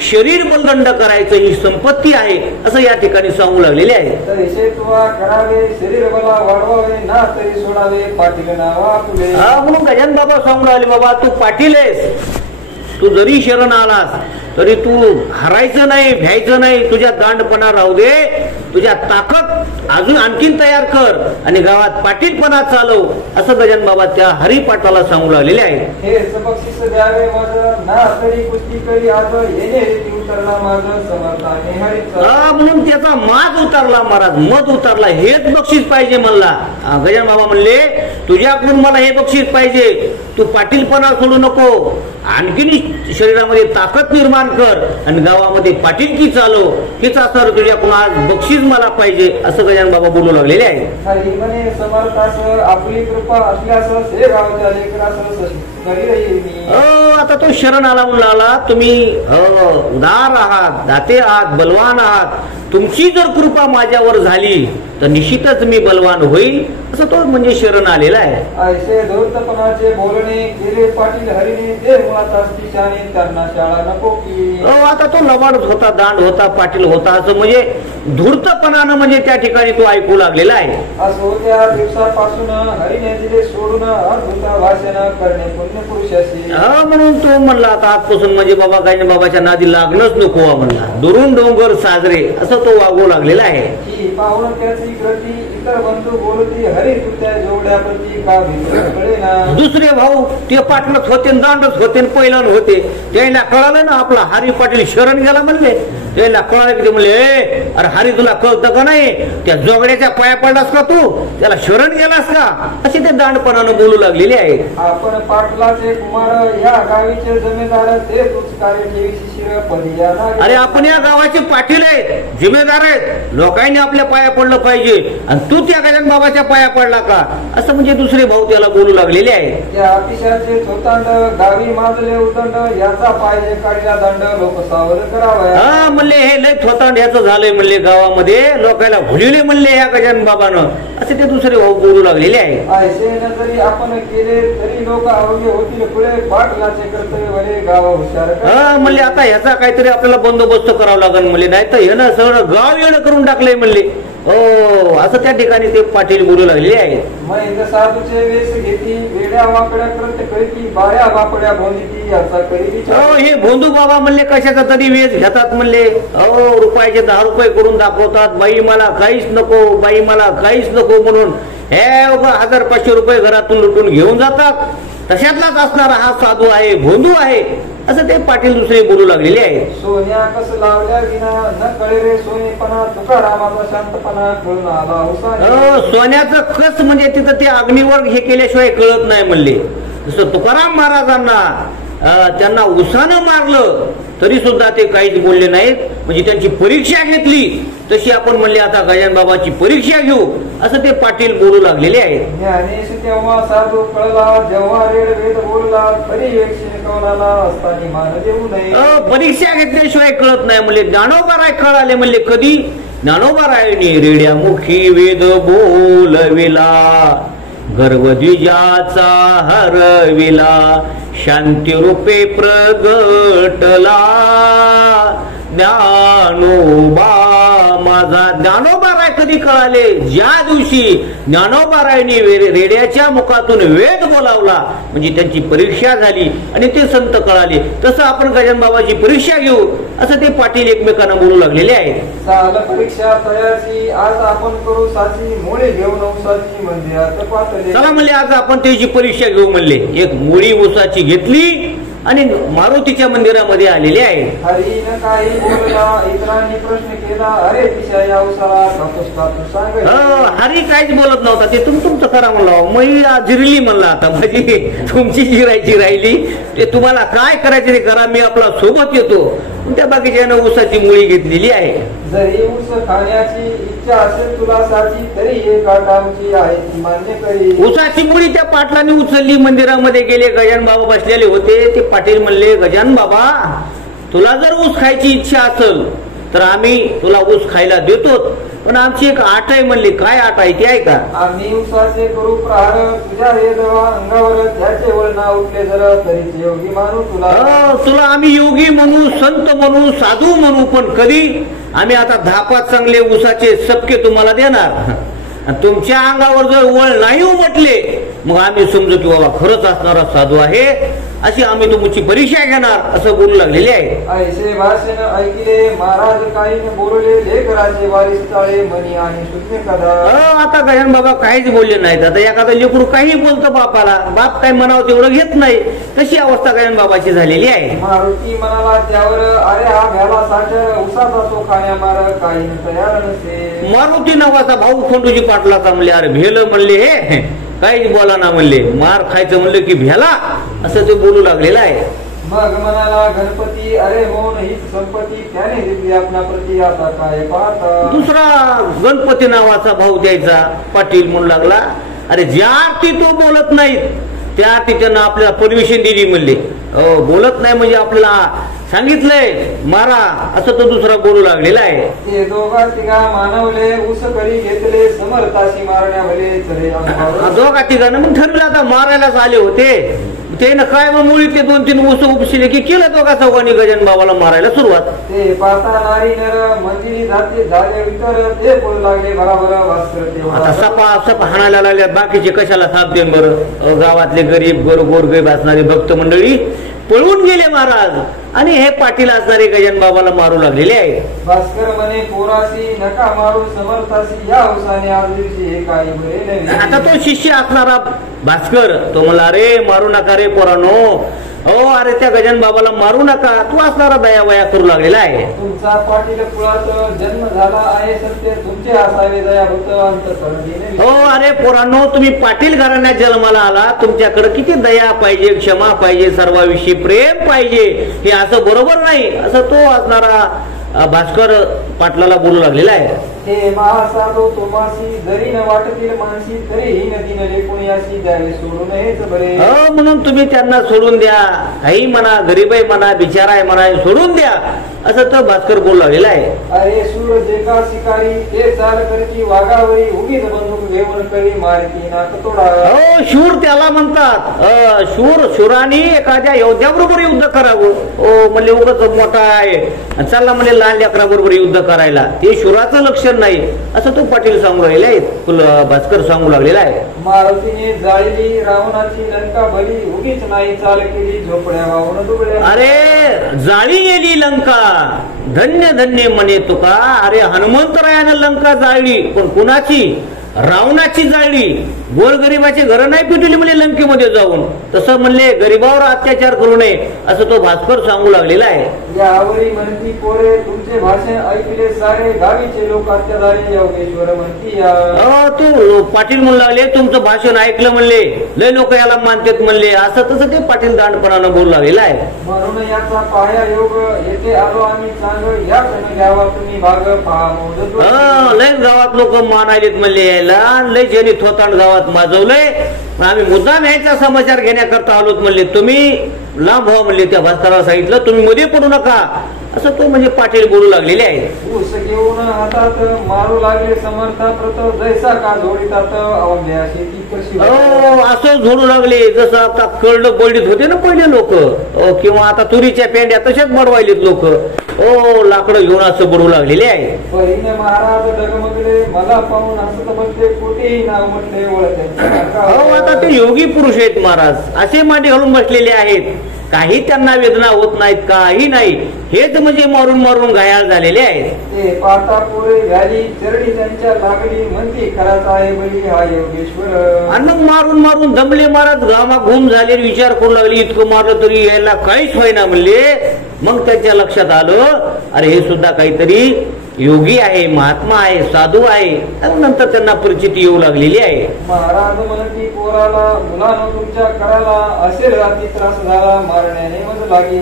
शरीर बलदंड करायचं, ही संपत्ती आहे असं या ठिकाणी सांगू लागलेले आहे. करावे शरीर बला वाढवावे ना तरी सोडावे पाटील नावा फुले. म्हणून गजानन बाबा सांगू लागले बाबा तू पाटील आहेस, तू जरी शरण आलास तरी तू हरायचं नाही, भ्यायचं नाही, तुझ्या दांडपणा राहू दे, तुझ्या ताकद अजून आणखीन तयार कर आणि गावात पाटीलपणा चालव, असं गजानन बाबा त्या हरी पाटलाला सांगू लागलेले आहे. हे बक्षीस द्यावे मग ना तरी कुस्ती करी आज येणे उतरला माझं समर्थाने हरीचा. म्हणून त्याचा माज उतरला महाराज, मत उतरला. हेच बक्षीस पाहिजे म्हणला. गजानन बाबा म्हणले तुझ्याकडून मला हे बक्षीस पाहिजे. तू पाटीलपणा सोडू नको, आणखीन शरीरामध्ये ताकद निर्माण कर आणि गावामध्ये पाटीलकी चालव. हेच असणार तुझ्याकडून आज बक्षीस मला पाहिजे, असं गजानन बाबा बोलू लागलेले आहे. हरी म्हणे समर्थास आपली कृपा असल्यास हे गावच्या लेकरास घरी राहील मी. आता तो शरण आला म्हणून आला. तुम्ही उदार आहात, दाते आहात, बलवान आहात. तुमची जर कृपा माझ्यावर झाली तर निश्चितच मी बलवान होईल, असं तो म्हणजे शरण आलेला आहे. ऐसे धूर्तपणाचे बोलणे केले पाटील हरीने ते मुळात असती शाने त्यांना शाळा नको की. आता तो लबाडच होता, दांड होता, पाटील होता, असं म्हणजे धूर्तपणानं म्हणजे त्या ठिकाणी तो ऐकू लागलेला आहे. असो त्या दिवसापासून हरीने दिले सोडून अद्भुत भाषण करणे पुण्य पुरुषाशी. म्हणून तो म्हणला आता आजपासून म्हणजे बाबा काही बाबाच्या नादी लागणंच नको म्हणला. दुरून डोंगर साजरे असं तो वागू लागलेला आहे. ही पाहून त्याची कृती इतर बंधू बोलती हरी तू त्या जेवढ्याप्रती का कळे ना. दुसरे भाऊ ते पाटलच होते, दांडच होते, पैलवान होते. त्यांना कळालं ना आपला हरी पाटील शरण गेला म्हणले. त्यांना कळालं की ते म्हणले अरे हरी तुला कळतं का नाही, त्या जोगड्याच्या पाया पडलास का तू, त्याला शरण गेलास का, असे ते दांडपणानं बोलू लागलेले आहे. आपण पाटलाचे कुमार या गावीचे जमेदार ते तूच कार्य ठेवीची शिरपदी. अरे आपण या गावाचे पाटील आहेत, जिम्मेदार आहेत. लोकांनी आपल्या पाया पडलं पाहिजे आणि तू त्या गजानन बाबाच्या पाया पडला का, असं म्हणजे दुसरे भाऊ त्याला बोलू लागलेले आहे. त्या अतिशयाचे थोतांड गावी माजले उदंड याचा पाहिजे काढला दंड लोक सावध करावा. म्हणले हे लय थोतांड ह्याचं झालंय म्हणले, गावामध्ये लोकांना भुलिले म्हणले ह्या गजानन बाबानं, असे ते दुसरे भाऊ बोलू लागलेले आहे. ऐसे न जरी आपण केले तरी लोक अवघे होतील पुढे पाटलाचे कर्तव्य भले गाव हुशार. म्हणले आता ह्याचा काहीतरी आपल्याला बंदोबस्त करावा लागेल म्हणले, नाही तर हे ना सगळं गाव येणं करून टाकलंय म्हणले. असं त्या ठिकाणी ते पाटील बोलू लागलेले आहे. मग साधूचे वेश घेती वेड्या वाकड्या करत कळती बाया बापड्या भोंदी याचा कळी. हे भोंदू बाबा म्हणले कशाचा तरी वेश घेतात म्हणले. रुपयाचे 10 रुपये करून दाखवतात. बाई मला काहीच नको, बाई मला काहीच नको म्हणून हे 1000-500 रुपये घरातून लुटून घेऊन जातात. तशातलाच असणारा हा साधू आहे, भोंदू आहे, असं ते पाटील दुसरे बोलू लागलेले आहे. सोन्या कस लावल्या विना न कळे रे सोनेपणा तुकारामाचा शांतपणा कळून आला. सोन्याचं कस म्हणजे तिथं ते अग्नीवर हे केल्याशिवाय कळत नाही म्हणले. जसं तुकाराम महाराजांना त्यांना उसानं मारलं तरी सुद्धा ते काहीच बोलले नाहीत. म्हणजे त्यांची परीक्षा घेतली तशी आपण म्हणले आता गजानन बाबाची परीक्षा घेऊ, असं ते पाटील बोलू लागलेले आहेत. ज्ञानेश तेव्हा साधू कळला जेव्हा रेड वेद बोलला तरी कवनाला असताना मान देऊ नये. परीक्षा घेतल्याशिवाय कळत नाही म्हणले. ज्ञानोबाराय कळाले म्हणले कधी, ज्ञानोबारायने रेड्या मुखी वेद बोलविला, गर्वद्विजाचा हरविला, शांती रूपे प्रगटला ज्ञानोबा माझा. ज्ञानोबाराय कधी कळाले, ज्या दिवशी ज्ञानोबारायने रेड्याच्या मुखातून वेद बोलावला, म्हणजे त्यांची परीक्षा झाली आणि ते संत कळाले. तसं आपण गजानन बाबाची परीक्षा घेऊ, असं ते पाटील एकमेकांना बोलू लागलेले आहेत. चाल परीक्षा तयाची आज आपण करू साची मुळे घेऊन औसाची मंदिरात पातळी. चला म्हणले आज आपण त्याची परीक्षा घेऊ म्हणले. एक मुळी ऊसाची घेतली आणि मारुतीच्या मंदिरामध्ये आलेले आहे. हरीनं काही बोलला इतरांनी प्रश्न केला अरे तिच्या या उसाला कापूस सांग. हरी काहीच बोलत नव्हता. ते तुमचं करा म्हणलं, मी जिरली म्हणला. आता माझी तुमची जिरायची राहिली, ते तुम्हाला काय करायचं ते करा, मी आपला सोबत येतो. त्या बाकीच्यानं ऊसाची मुळी घेतलेली आहे. जरी ऊस खाण्याची इच्छा असेल तुला साची तरी एक आमची आहे ती मान्य करी. ऊसाची मुळी त्या पाटलांनी उचलली, मंदिरामध्ये गेले. गजानन बाबा बसलेले होते. ते पाटील म्हणले गजानन बाबा तुला जर ऊस खायची इच्छा असेल तर आम्ही तुला ऊस खायला देतो, पण आमची एक आट आहे म्हणली. काय आट आहे ती आहे का? आम्ही ऊसाचे करू प्रहार तुझ्या अंगावर त्याचे वळणा उठले जरा तरी योगी मानू तुला. तुला आम्ही योगी म्हणू, संत म्हणू, साधू म्हणू, पण कधी आम्ही आता 10-5 चांगले ऊसाचे सबके तुम्हाला देणार. तुमच्या अंगावर जर वळ नाही उमटले मग आम्ही समजू की बाबा खरंच असणारा साधू आहे, अशी आम्ही तुमची परीक्षा घेणार असं बोलू लागलेले आहे. ऐसे भाषण ऐकले महाराज काही बोलले लेकराचे वारीस चाळे मनी आणि शून्य कदा. आता गजानन बाबा काहीच बोलले नाहीत. आता एखादा लेकरू काही बोलतो बापाला, बाप काय म्हणावं तेवढं घेत नाही. तशी अवस्था गजानन बाबाची झालेली आहे. मारुती म्हणाला त्यावर, अरे हा भ्याला साठर उसाचा तो खाण्या मार काही तयार नसे. मारुती नावाचा भाऊ खंडूजी पाटलाचा म्हणले, अरे भेल म्हणले हे काहीच बोला ना म्हणले, मार खायचं म्हणलं की भेला असं ते बोलू लागलेलं आहे. मग म्हणाला गणपती, अरे हो हीच संपत्ती त्याने दिली आपला प्रती, आता काय पाहता. दुसरा गणपती नावाचा भाऊ द्यायचा पाटील म्हणू लागला, अरे ज्या अर्थी तो बोलत नाहीत त्या अर्थी त्यांना आपल्याला परमिशन दिली म्हणले. बोलत नाही म्हणजे आपल्याला सांगितलंय मारा असं तो दुसरा बोलू लागलेला आहे. ते दोघा तिघा मानवले ऊस करी घेतले समर्थाशी मारण्या भले चले. दोघा तिघांना मग ठरलं आता मारायलाच आले होते. ते ना काय मग मुळी ते 2-3 ऊस उपशिले की केलं दोघा चौघांनी गजानन बाबाला मारायला सुरुवात. ते पाहता नारी नर मंदिरी जाते जागे विकर ते पळू लागले बराबर भास्कर. आता सपा हाणायला लागल्या, बाकीचे कशाला साथ देईन बरं. गावातले गरीब गोरगरीब असणारे भक्त मंडळी पळून गेले महाराज, आणि हे पाटील असणारे गजानन बाबाला मारू लागलेले आहे. भास्कर म्हणे पोरासी नका मारू समर्थासी या उसाने आज दिवशी हे काही बरे नाही. आता तो शिष्य असणारा भास्कर तो म्हणला, अरे मारू नका रे पोरानो, अरे त्या गजानन बाबाला मारू नका. तू असणारा दयावया करू लागलेला आहे. तुमचा पाटील कुळात जन्म झाला आहे सत्य तुमचे असावे दया होत अंतःकरणाने. अरे पोरांनो, तुम्ही पाटील घराण्यात जन्माला आला, तुमच्याकडे किती दया पाहिजे, क्षमा पाहिजे, सर्वाविषयी प्रेम पाहिजे. हे असं बरोबर नाही असं तो असणारा भास्कर पाटलाला बोलू लागलेला आहे. हे महासाधू तोमासी जरी न वाटतील मानसी तरीही नदीने लेपुण्याशी द्यावे सोडून हेच बरे. म्हणून तुम्ही त्यांना सोडून द्या, काही म्हणा, गरीब आहे म्हणा, बिचारा आहे म्हणा, सोडून द्या असं तर भास्कर बोलू लागलेला आहे. अरे सूर जे का शिकारी ते चाल करची वाघावरी उगीच बंदूक घेऊन करी मारती नाक तोडा. शूर त्याला म्हणतात. शूराने एखाद्या योद्ध्याबरोबर युद्ध करावं. म्हणजे उगाच मोठा आहे चालला म्हणजे लहान लेकराबरोबर युद्ध करायला, ते शूराचं लक्षण नाही असं तो पाटील सांगू लागलेला आहे, भास्कर सांगू लागलेला आहे. मारुतीने जाळली रावणाची लंका भली उगीच नाही चाल केली झोपड्या वाहून डुबड्या. अरे जाळी गेली लंका धन्य धन्य म्हणे तुका. अरे हनुमंतरायानं लंका जाळली, पण कुणाची? रावणाची जाळली. गोरगरिबाची घरं नाही पिटवली म्हणजे लंकेमध्ये जाऊन. तसं म्हणले गरीबावर अत्याचार करू नये असं तो भास्कर सांगू लागलेला आहे. यावरी म्हणती पोरे तुमचे भाषण ऐकले सारे गावीचे लोक अत्याचारी योगेश्वर म्हणती. तू पाटील म्हणू लागले, तुमचं भाषण ऐकलं म्हणले, लय लोक याला मानतात म्हणले, असं तसं ते पाटील दांडपणानं बोलू लागलेला आहे. म्हणून याचा पाया योग येथे आलो आम्ही चांग या घ्यावा तुम्ही भाग पहा. लय गावात लोक मानायलेत म्हणले, यायला लय जनी थोतांड गावात माजवलंय, आम्ही मुद्दाम यायचा समाचार घेण्याकरता आलोत म्हणले. तुम्ही लांब व्हा म्हणले. त्या भास्कराला सांगितलं तुम्ही मध्ये पडू नका असं तो म्हणजे पाटील बोलू लागलेले आहे. ऊस घेऊन हातात मारू लागले समर्था प्रत जैसा का जोडीतात अवघ्या शेती कृषी. असं झोडू लागले जसं आता कर्ड बळीत होते ना पहिले लोक, किंवा आता तुरीच्या पेंड्या तशाच बडवायलेत लोक. लाकडं घेऊन असं बडवू लागलेले आहे. पहिने महाराज डगमगले मला पाहून हसत बसले कोठेही नाव म्हटले ओळख. आता ते योगी पुरुष आहेत महाराज, असे मांडी घालून बसलेले आहेत, काही त्यांना वेदना होत नाहीत, काही नाही. हेच म्हणजे मारून मारून घायाळ झालेले आहेत. ते पाटा पोरे झाली चरडी त्यांच्या लागली म्हणती खराच आहे बळी हा योगेश्वर. आणि मग मारून मारून दमले महाराज, घामा घुम झाले, विचार करू लागले इतकं मारलं तरी यायला काहीच होईना म्हणले. मग त्यांच्या लक्षात आलं अरे हे सुद्धा काहीतरी योगी आहे, महात्मा आहे, साधू आहे. नंतर त्यांना परिचिती येऊ लागलेली आहे. महाराज म्हणती पोराला मुलानं तुमच्या कराला असेल रात्री त्रास झाला मारण्याने मज लागी.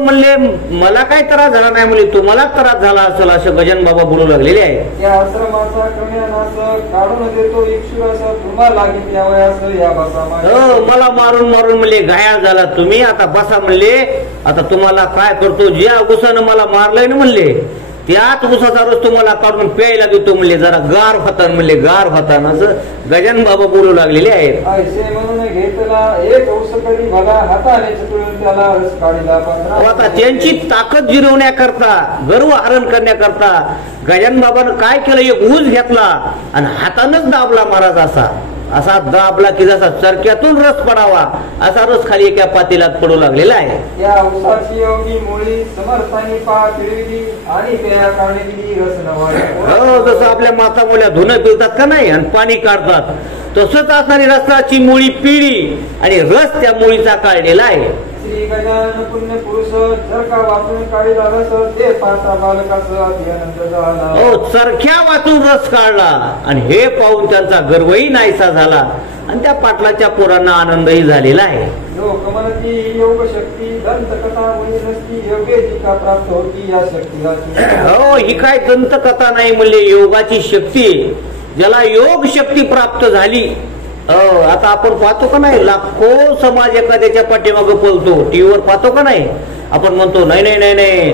म्हणले मला काय त्रास झाला नाही म्हणले, तुम्हाला त्रास झाला असेल असं गजानन बाबा बोलू लागलेले आहे. या आश्रमाचा कण्यानास काढून देतो इक्षुर असं तुम्हाला लागेल यावयास या बसा. मला मारून मारून म्हणले घायाळ झाला तुम्ही, आता बसा म्हणले. आता तुम्हाला काय करतो, ज्या गुसानं मला मारलंय ना म्हणले त्याच उसाचा रस तुम्हाला काढून प्यायला देतो म्हणले, जरा गार होता म्हणले, गार होता असं गजानन बाबा बोलू लागलेले आहेत. असे म्हणून घेतला एक ऊस कडी भला हाताने चटून त्याला रस काढला. आता त्यांची ताकद जिरवण्याकरता, गर्व हरण करण्याकरता गजानन बाबानं काय केलं, एक ऊस घेतला आणि हातानच दाबला महाराज असा. असा दाबला की जसा चरक्यातून रस पडावा असा रस खाली एका पातेल्यात पडू लागलेला आहे. या उसाची अवघी मुळी समर्थांनी पा फिरविली आणि त्या कारणे दिली रस नवा. जसं आपल्या माता मुल्या धुणं पिळतात का नाही आणि पाणी काढतात तसंच असणारी रसाची मुळी पिळी आणि रस त्या मुळीचा काढलेला आहे. श्री गजानन पुण्य पुरुष जर का वापरून काढीला रस ते पाहता बालकाचं अभिनंद झाला. चरख्या वाचून रस काढला आणि हे पाहून त्यांचा गर्वही नाहीसा झाला आणि त्या पाटलाच्या पोरांना आनंदही झालेला आहे. लोक म्हणती योग शक्ती दंतकथा होई नसती योगेची का प्राप्त होती या शक्तीला. ही काय दंतकथा नाही म्हणले योगाची शक्ती ज्याला योग शक्ती प्राप्त झाली. आता आपण पाहतो का नाही लाखो समाज एखाद्याच्या पाठीमागं पळतो टीव्हीवर पाहतो का नाही. आपण म्हणतो नाही नाही नाही नाही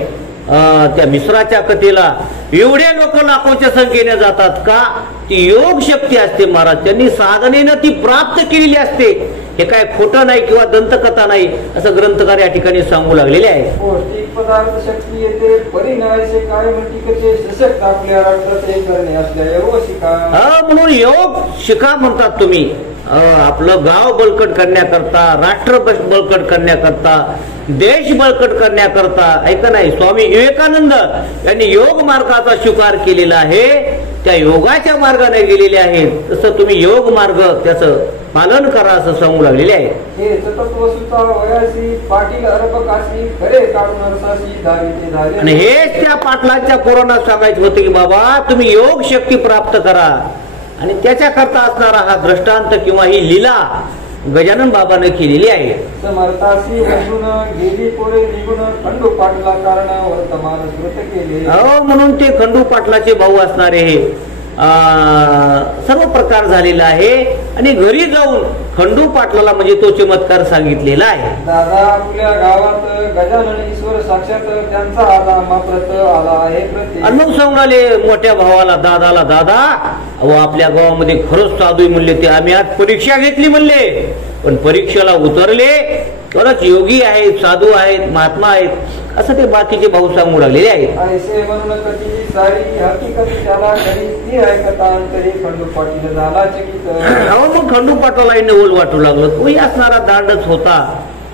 त्या मिश्राच्या कथेला एवढे लोक लाखोच्या संख्येने जातात का ती योग शक्ती असते महाराज त्यांनी साधनेनं ती प्राप्त केलेली असते. हे काय खोटं नाही किंवा दंतकथा नाही असं ग्रंथकार या ठिकाणी सांगू लागलेले आहे. पौष्टिक पदार्थ शक्ती येते परिणामाचे काय म्हणती कसे सशक्त आपल्या रक्तात हे करणे असल्या योग शिका. म्हणून योग शिका म्हणतात तुम्ही. आपलं गाव बळकट करण्याकरता राष्ट्र बळकट करण्याकरता देश बळकट करण्याकरता ऐका नाही स्वामी विवेकानंद यांनी योग मार्गाचा स्वीकार केलेला आहे. त्या योगाच्या मार्गाने गेलेले आहेत तसं तुम्ही योग मार्ग त्याचं पालन करा असं सांगू लागलेले आहे. हे तत्वसुता वयासी पाटील अरबकासी खरे काढून अरसासी धारिते धारे. आणि हेच त्या पाटलांच्या पोरांना सांगायचं होतं की बाबा तुम्ही योग शक्ती प्राप्त करा आणि त्याच्याकरता असणारा हा दृष्टांत किंवा ही लीला गजानन बाबाने केलेली आहे. समर्थासी वंदून गेली पोरे निघून खंडू पाटला कारण वर्तमान स्मृत केले. म्हणून ते खंडू पाटलाचे भाऊ असणारे हे सर्व प्रकार झालेला आहे आणि घरी जाऊन खंडू पाटलाला म्हणजे तो चमत्कार सांगितलेला आहे. दादा आपल्या गावात गजानन ईश्वर साक्षात त्यांचा आला माप्रत आला आहे. अनुभव सांगणारे मोठ्या भावाला दादाला दादा आपल्या गावामध्ये खरंच साधू म्हणले ते आम्ही आज परीक्षा घेतली म्हणले पण परीक्षेला उतरले खरंच योगी आहेत साधू आहेत महात्मा आहेत असं ते बाकीचे भाऊ सांगू लागलेले आहेत. ऐसे म्हणून कधी सारी हकीकत त्याला कधी ती ऐकता तरी खंडू पाटील झाला चकित. मग खंडू पाटलाला नवल वाटू लागलं तोही असणारा दांडच होता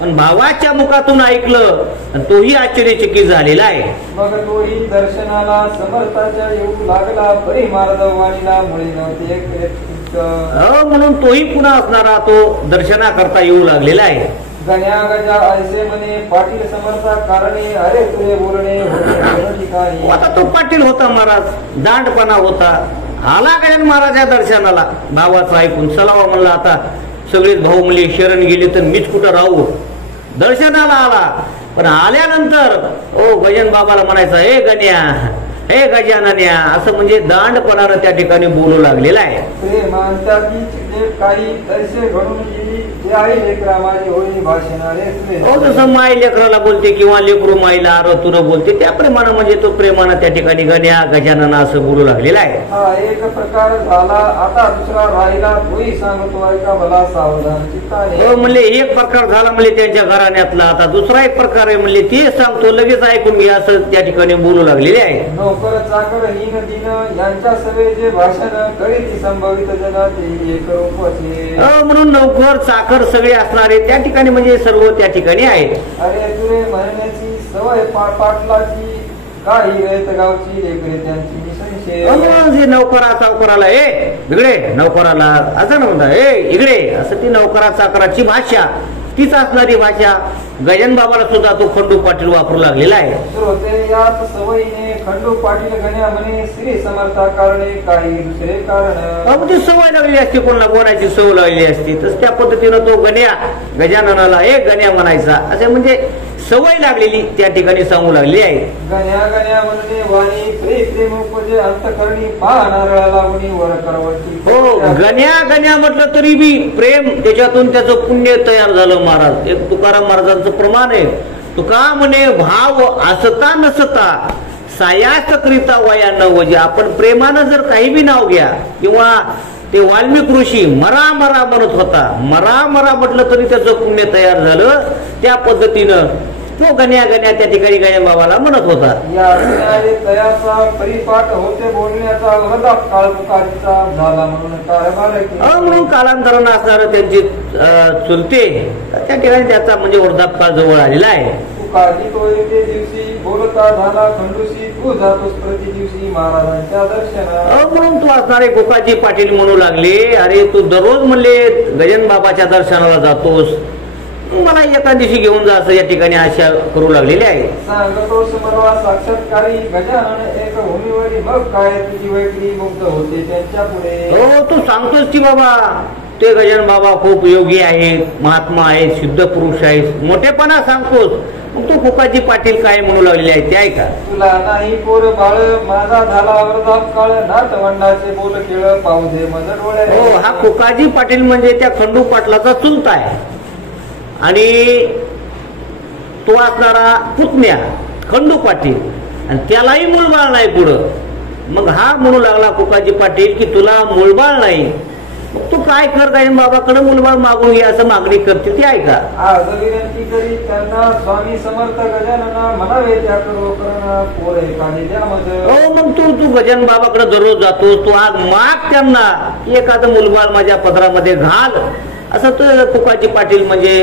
पण भावाच्या मुखातून ऐकलं आणि तोही आश्चर्यचकित झालेला आहे. मग तोही दर्शनाला समर्थाच्या येऊ लागला परी मार्दवाणीला मुळे नव्हते. म्हणून तोही पुन्हा असणारा तो दर्शनाकरता येऊ लागलेला आहे. गण्या गजा ऐसे म्हणे पाटील समर्था कारणे अरे तुझे बोलणे ठिकाणी. आता तो पाटील होता महाराज दांडपणा होता आला गजानन महाराजा दर्शनाला भावाचं ऐकून चलावा म्हणला आता सगळेच भाऊ मुली शरण गेले तर मीच कुठं राहू दर्शनाला आला पण आल्यानंतर गजानन बाबाला म्हणायचं हे गण्या हे गजानन्या असं म्हणजे दांडपणानं त्या ठिकाणी बोलू लागलेला आहे. काही तसे घडून गेली जे आई लेकरा माझे होई भाषणारे. जसं माई लेकराला बोलते किंवा लेकरू माईला तुला बोलते त्या प्रेमानं म्हणजे तो प्रेमानं त्या ठिकाणी गण्या गजानन असं बोलू लागलेला आहे. हा एक प्रकार झाला आता दुसरा राहिला तोही सांगतो ऐका मला सावधान चित्ताने. म्हणले एक प्रकार झाला म्हणजे त्यांच्या घराण्यातला आता दुसरा एक प्रकार आहे म्हणले ते सांगतो लगेच ऐकून घ्या असं त्या ठिकाणी बोलू लागलेले आहे. नोकर चाकर हीन दिन यांच्या सवे जे भाषण करीत संभवित जना ते एक म्हणून नोकर चाकर सगळे असणारे त्या ठिकाणी म्हणजे सर्व त्या ठिकाणी आहेत. अरे तुरे म्हणण्याची सवय पाटलाची काही रयत गावची लेकरे त्यांची जे नोकरा चाकराला इकडे नोकराला असं नव्हतं इकडे असं ती नोकरा चाकराची भाषा तीच असणारी भाषा गजानन बाबाला सुद्धा तो खंडू पाटील वापरू लागलेला आहे. श्रोते याच सवयीने खंडू पाटील गण्या म्हणे श्री समर्था कारणे काही दुसरे कारण. ती सवय लागलेली असते कोणाला कोणाची सवय लागलेली असते तस त्या पद्धतीनं तो गण्या गजाननाला गण्या म्हणायचा असे म्हणजे सवय लागलेली त्या ठिकाणी सांगू लागली आहे. गण्या गण्या म्हणणे वाणी प्रेम उपजे अंतकरणी पाहणारा लावणी वर करवती. गण्या गण्या म्हटलं तरी बी प्रेम त्याच्यातून त्याचं पुण्य तयार झालं महाराज. एक तुकाराम महाराजांचं प्रमाण आहे तुका म्हणे भाव असता नसता सायास करिता वया न वजे. आपण प्रेमानं जर काही बी नाव घ्या किंवा ते वाल्मिक ऋषी मरा मरा म्हणत होता मरा मरा म्हटलं तरी त्याचं पुण्य तयार झालं. त्या पद्धतीनं तो गण्या गण्या त्या ठिकाणी गजानन बाबाला म्हणत होता. या विनाये तयाचा परिपाठ होते बोलण्याचा वरदान काळ तुकारीचा झाला म्हणून कारभार केला. म्हणून कालांतरानं असणार त्यांची चुलते त्या ठिकाणी त्याचा म्हणजे वृद्धापकाळ जवळ आलेला आहे. तुकाजी तो येते दिवशी बोलता झाला खंडूशी तू जातोस प्रति दिवशी महाराजांच्या दर्शना. म्हणून तू असणारे गोकाजी पाटील म्हणू लागले, अरे तू दररोज म्हणले गजानन बाबाच्या दर्शनाला जातोस, मला एका दिवशी घेऊन जा असं या ठिकाणी आशा करू लागलेली आहे. सांगतो समर्वा साक्षात्कारी गजानन एक भूमीवरी मग काय तुझी वैकडी मुक्त होते त्यांच्या पुढे. हो तू सांगतोस की बाबा ते गजानन बाबा खूप योगी आहेत, महात्मा आहेत, सिद्ध पुरुष आहेत, मोठेपणा सांगतोस. मग तू गोकाजी पाटील काय म्हणू लागलेले आहे ते ऐका. तुला नाही पोर बाळ माझा झाला वरदान काळ नातवंडाचे बोल खेळ पाहू दे मज डोळे. हो हा गोकाजी पाटील म्हणजे त्या खंडू पाटलाचा चुलता आहे आणि तो असणारा पुतण्या खंडू पाटील आणि त्यालाही मूलबाळ नाही पुढं. मग हा म्हणू लागला गोकाजी पाटील की तुला मूलबाळ नाही, मग तू काय कर गजानन बाबाकडे मूलबाळ मागून घे असं मागणी करते ती ऐका. आज विनंती करी त्यांना स्वामी समर्थ गजानना म्हणावे त्याकडे करणा पोर एखादी द्या मज. हो मग तू गजानन बाबाकडे दररोज जातोस, तू आज माग त्यांना एखादं मूलबाळ माझ्या पदरामध्ये घाल असं तो गोकाजी पाटील म्हणजे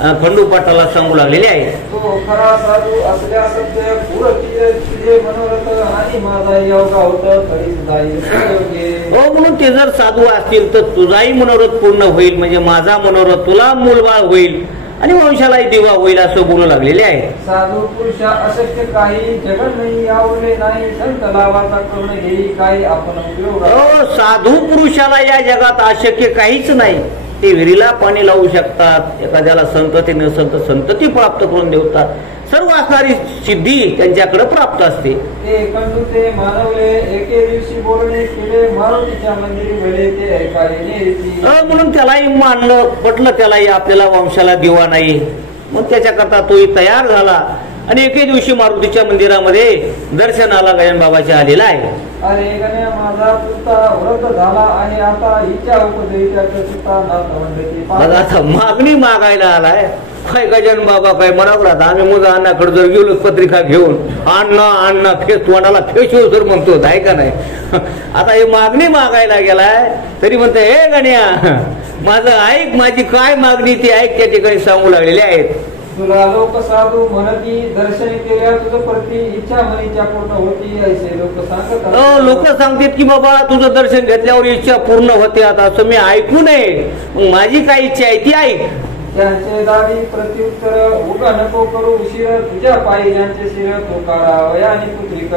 खंडू पाटलाला सांगू लागलेले आहे. तो खरा साधू असल्या सत्य पुर तुझे मनोरथ आणि माझा योगा होत तरी जाईल. हो म्हणून ते जर साधू असतील तर तुझाही मनोरथ पूर्ण होईल, म्हणजे माझा मनोरथ तुला मूलबाळ होईल आणि वंशालाही दिवा होईल असं बोलू लागलेले आहे. साधू पुरुषा अशक्य काही जगन नाही आवडले नाही संत लावाचा करून घेई काही आपण उपयोग. हो साधू पुरुषाला या जगात अशक्य काहीच नाही. ते विहिरीला पाणी लावू शकतात, एखाद्याला संतती नसंत संतती प्राप्त करून देतात, सर्व असणारी सिद्धी त्यांच्याकडे प्राप्त असते. ते खंडू ते मानवले एके दिवशी बोलणे केले मारुतीच्या मंदिरी गेले ते ऐकायले. म्हणून त्यालाही मानलं पटलं, त्यालाही आपल्याला वंशाला दिवा नाही, मग त्याच्याकरता तोही तयार झाला आणि एके दिवशी मारुतीच्या मंदिरामध्ये दर्शनाला गजानन बाबाच्या आलेला आहे. अरे गण्या माझा पुता वृद्ध झाला आणि आता हिच्या उपदेशाच्या सुद्धा नातवंडाची आता मागणी मागायला आलाय. काय गजानन बाबा काय म्हणावं, आम्ही मुला अण्णाकडे जर गेलो पत्रिका घेऊन अण्णा फेस तोंडाला फेस सर म्हणतो आहे का नाही. आता हे मागणी मागायला गेलाय तरी म्हणते हे गण्या माझं ऐक, माझी काय मागणी ती ऐक, त्या ठिकाणी सांगू लागलेले आहेत. तुला लोक साधू म्हणती दर्शन केल्या तुझं प्रति इच्छा मनीच्या पूर्ण होती असे लोक सांगतात. लोक सांगतात की बाबा तुझं दर्शन घेतल्यावर इच्छा पूर्ण होते. आता असं मी ऐकू नये, माझी काय इच्छा आहे ती ऐक. त्यांचे दावी प्रत्युत्तर उगा नको करू उशीर तुझ्या पायी ज्यांचे शिर तो काढा आणि पुत्रिक.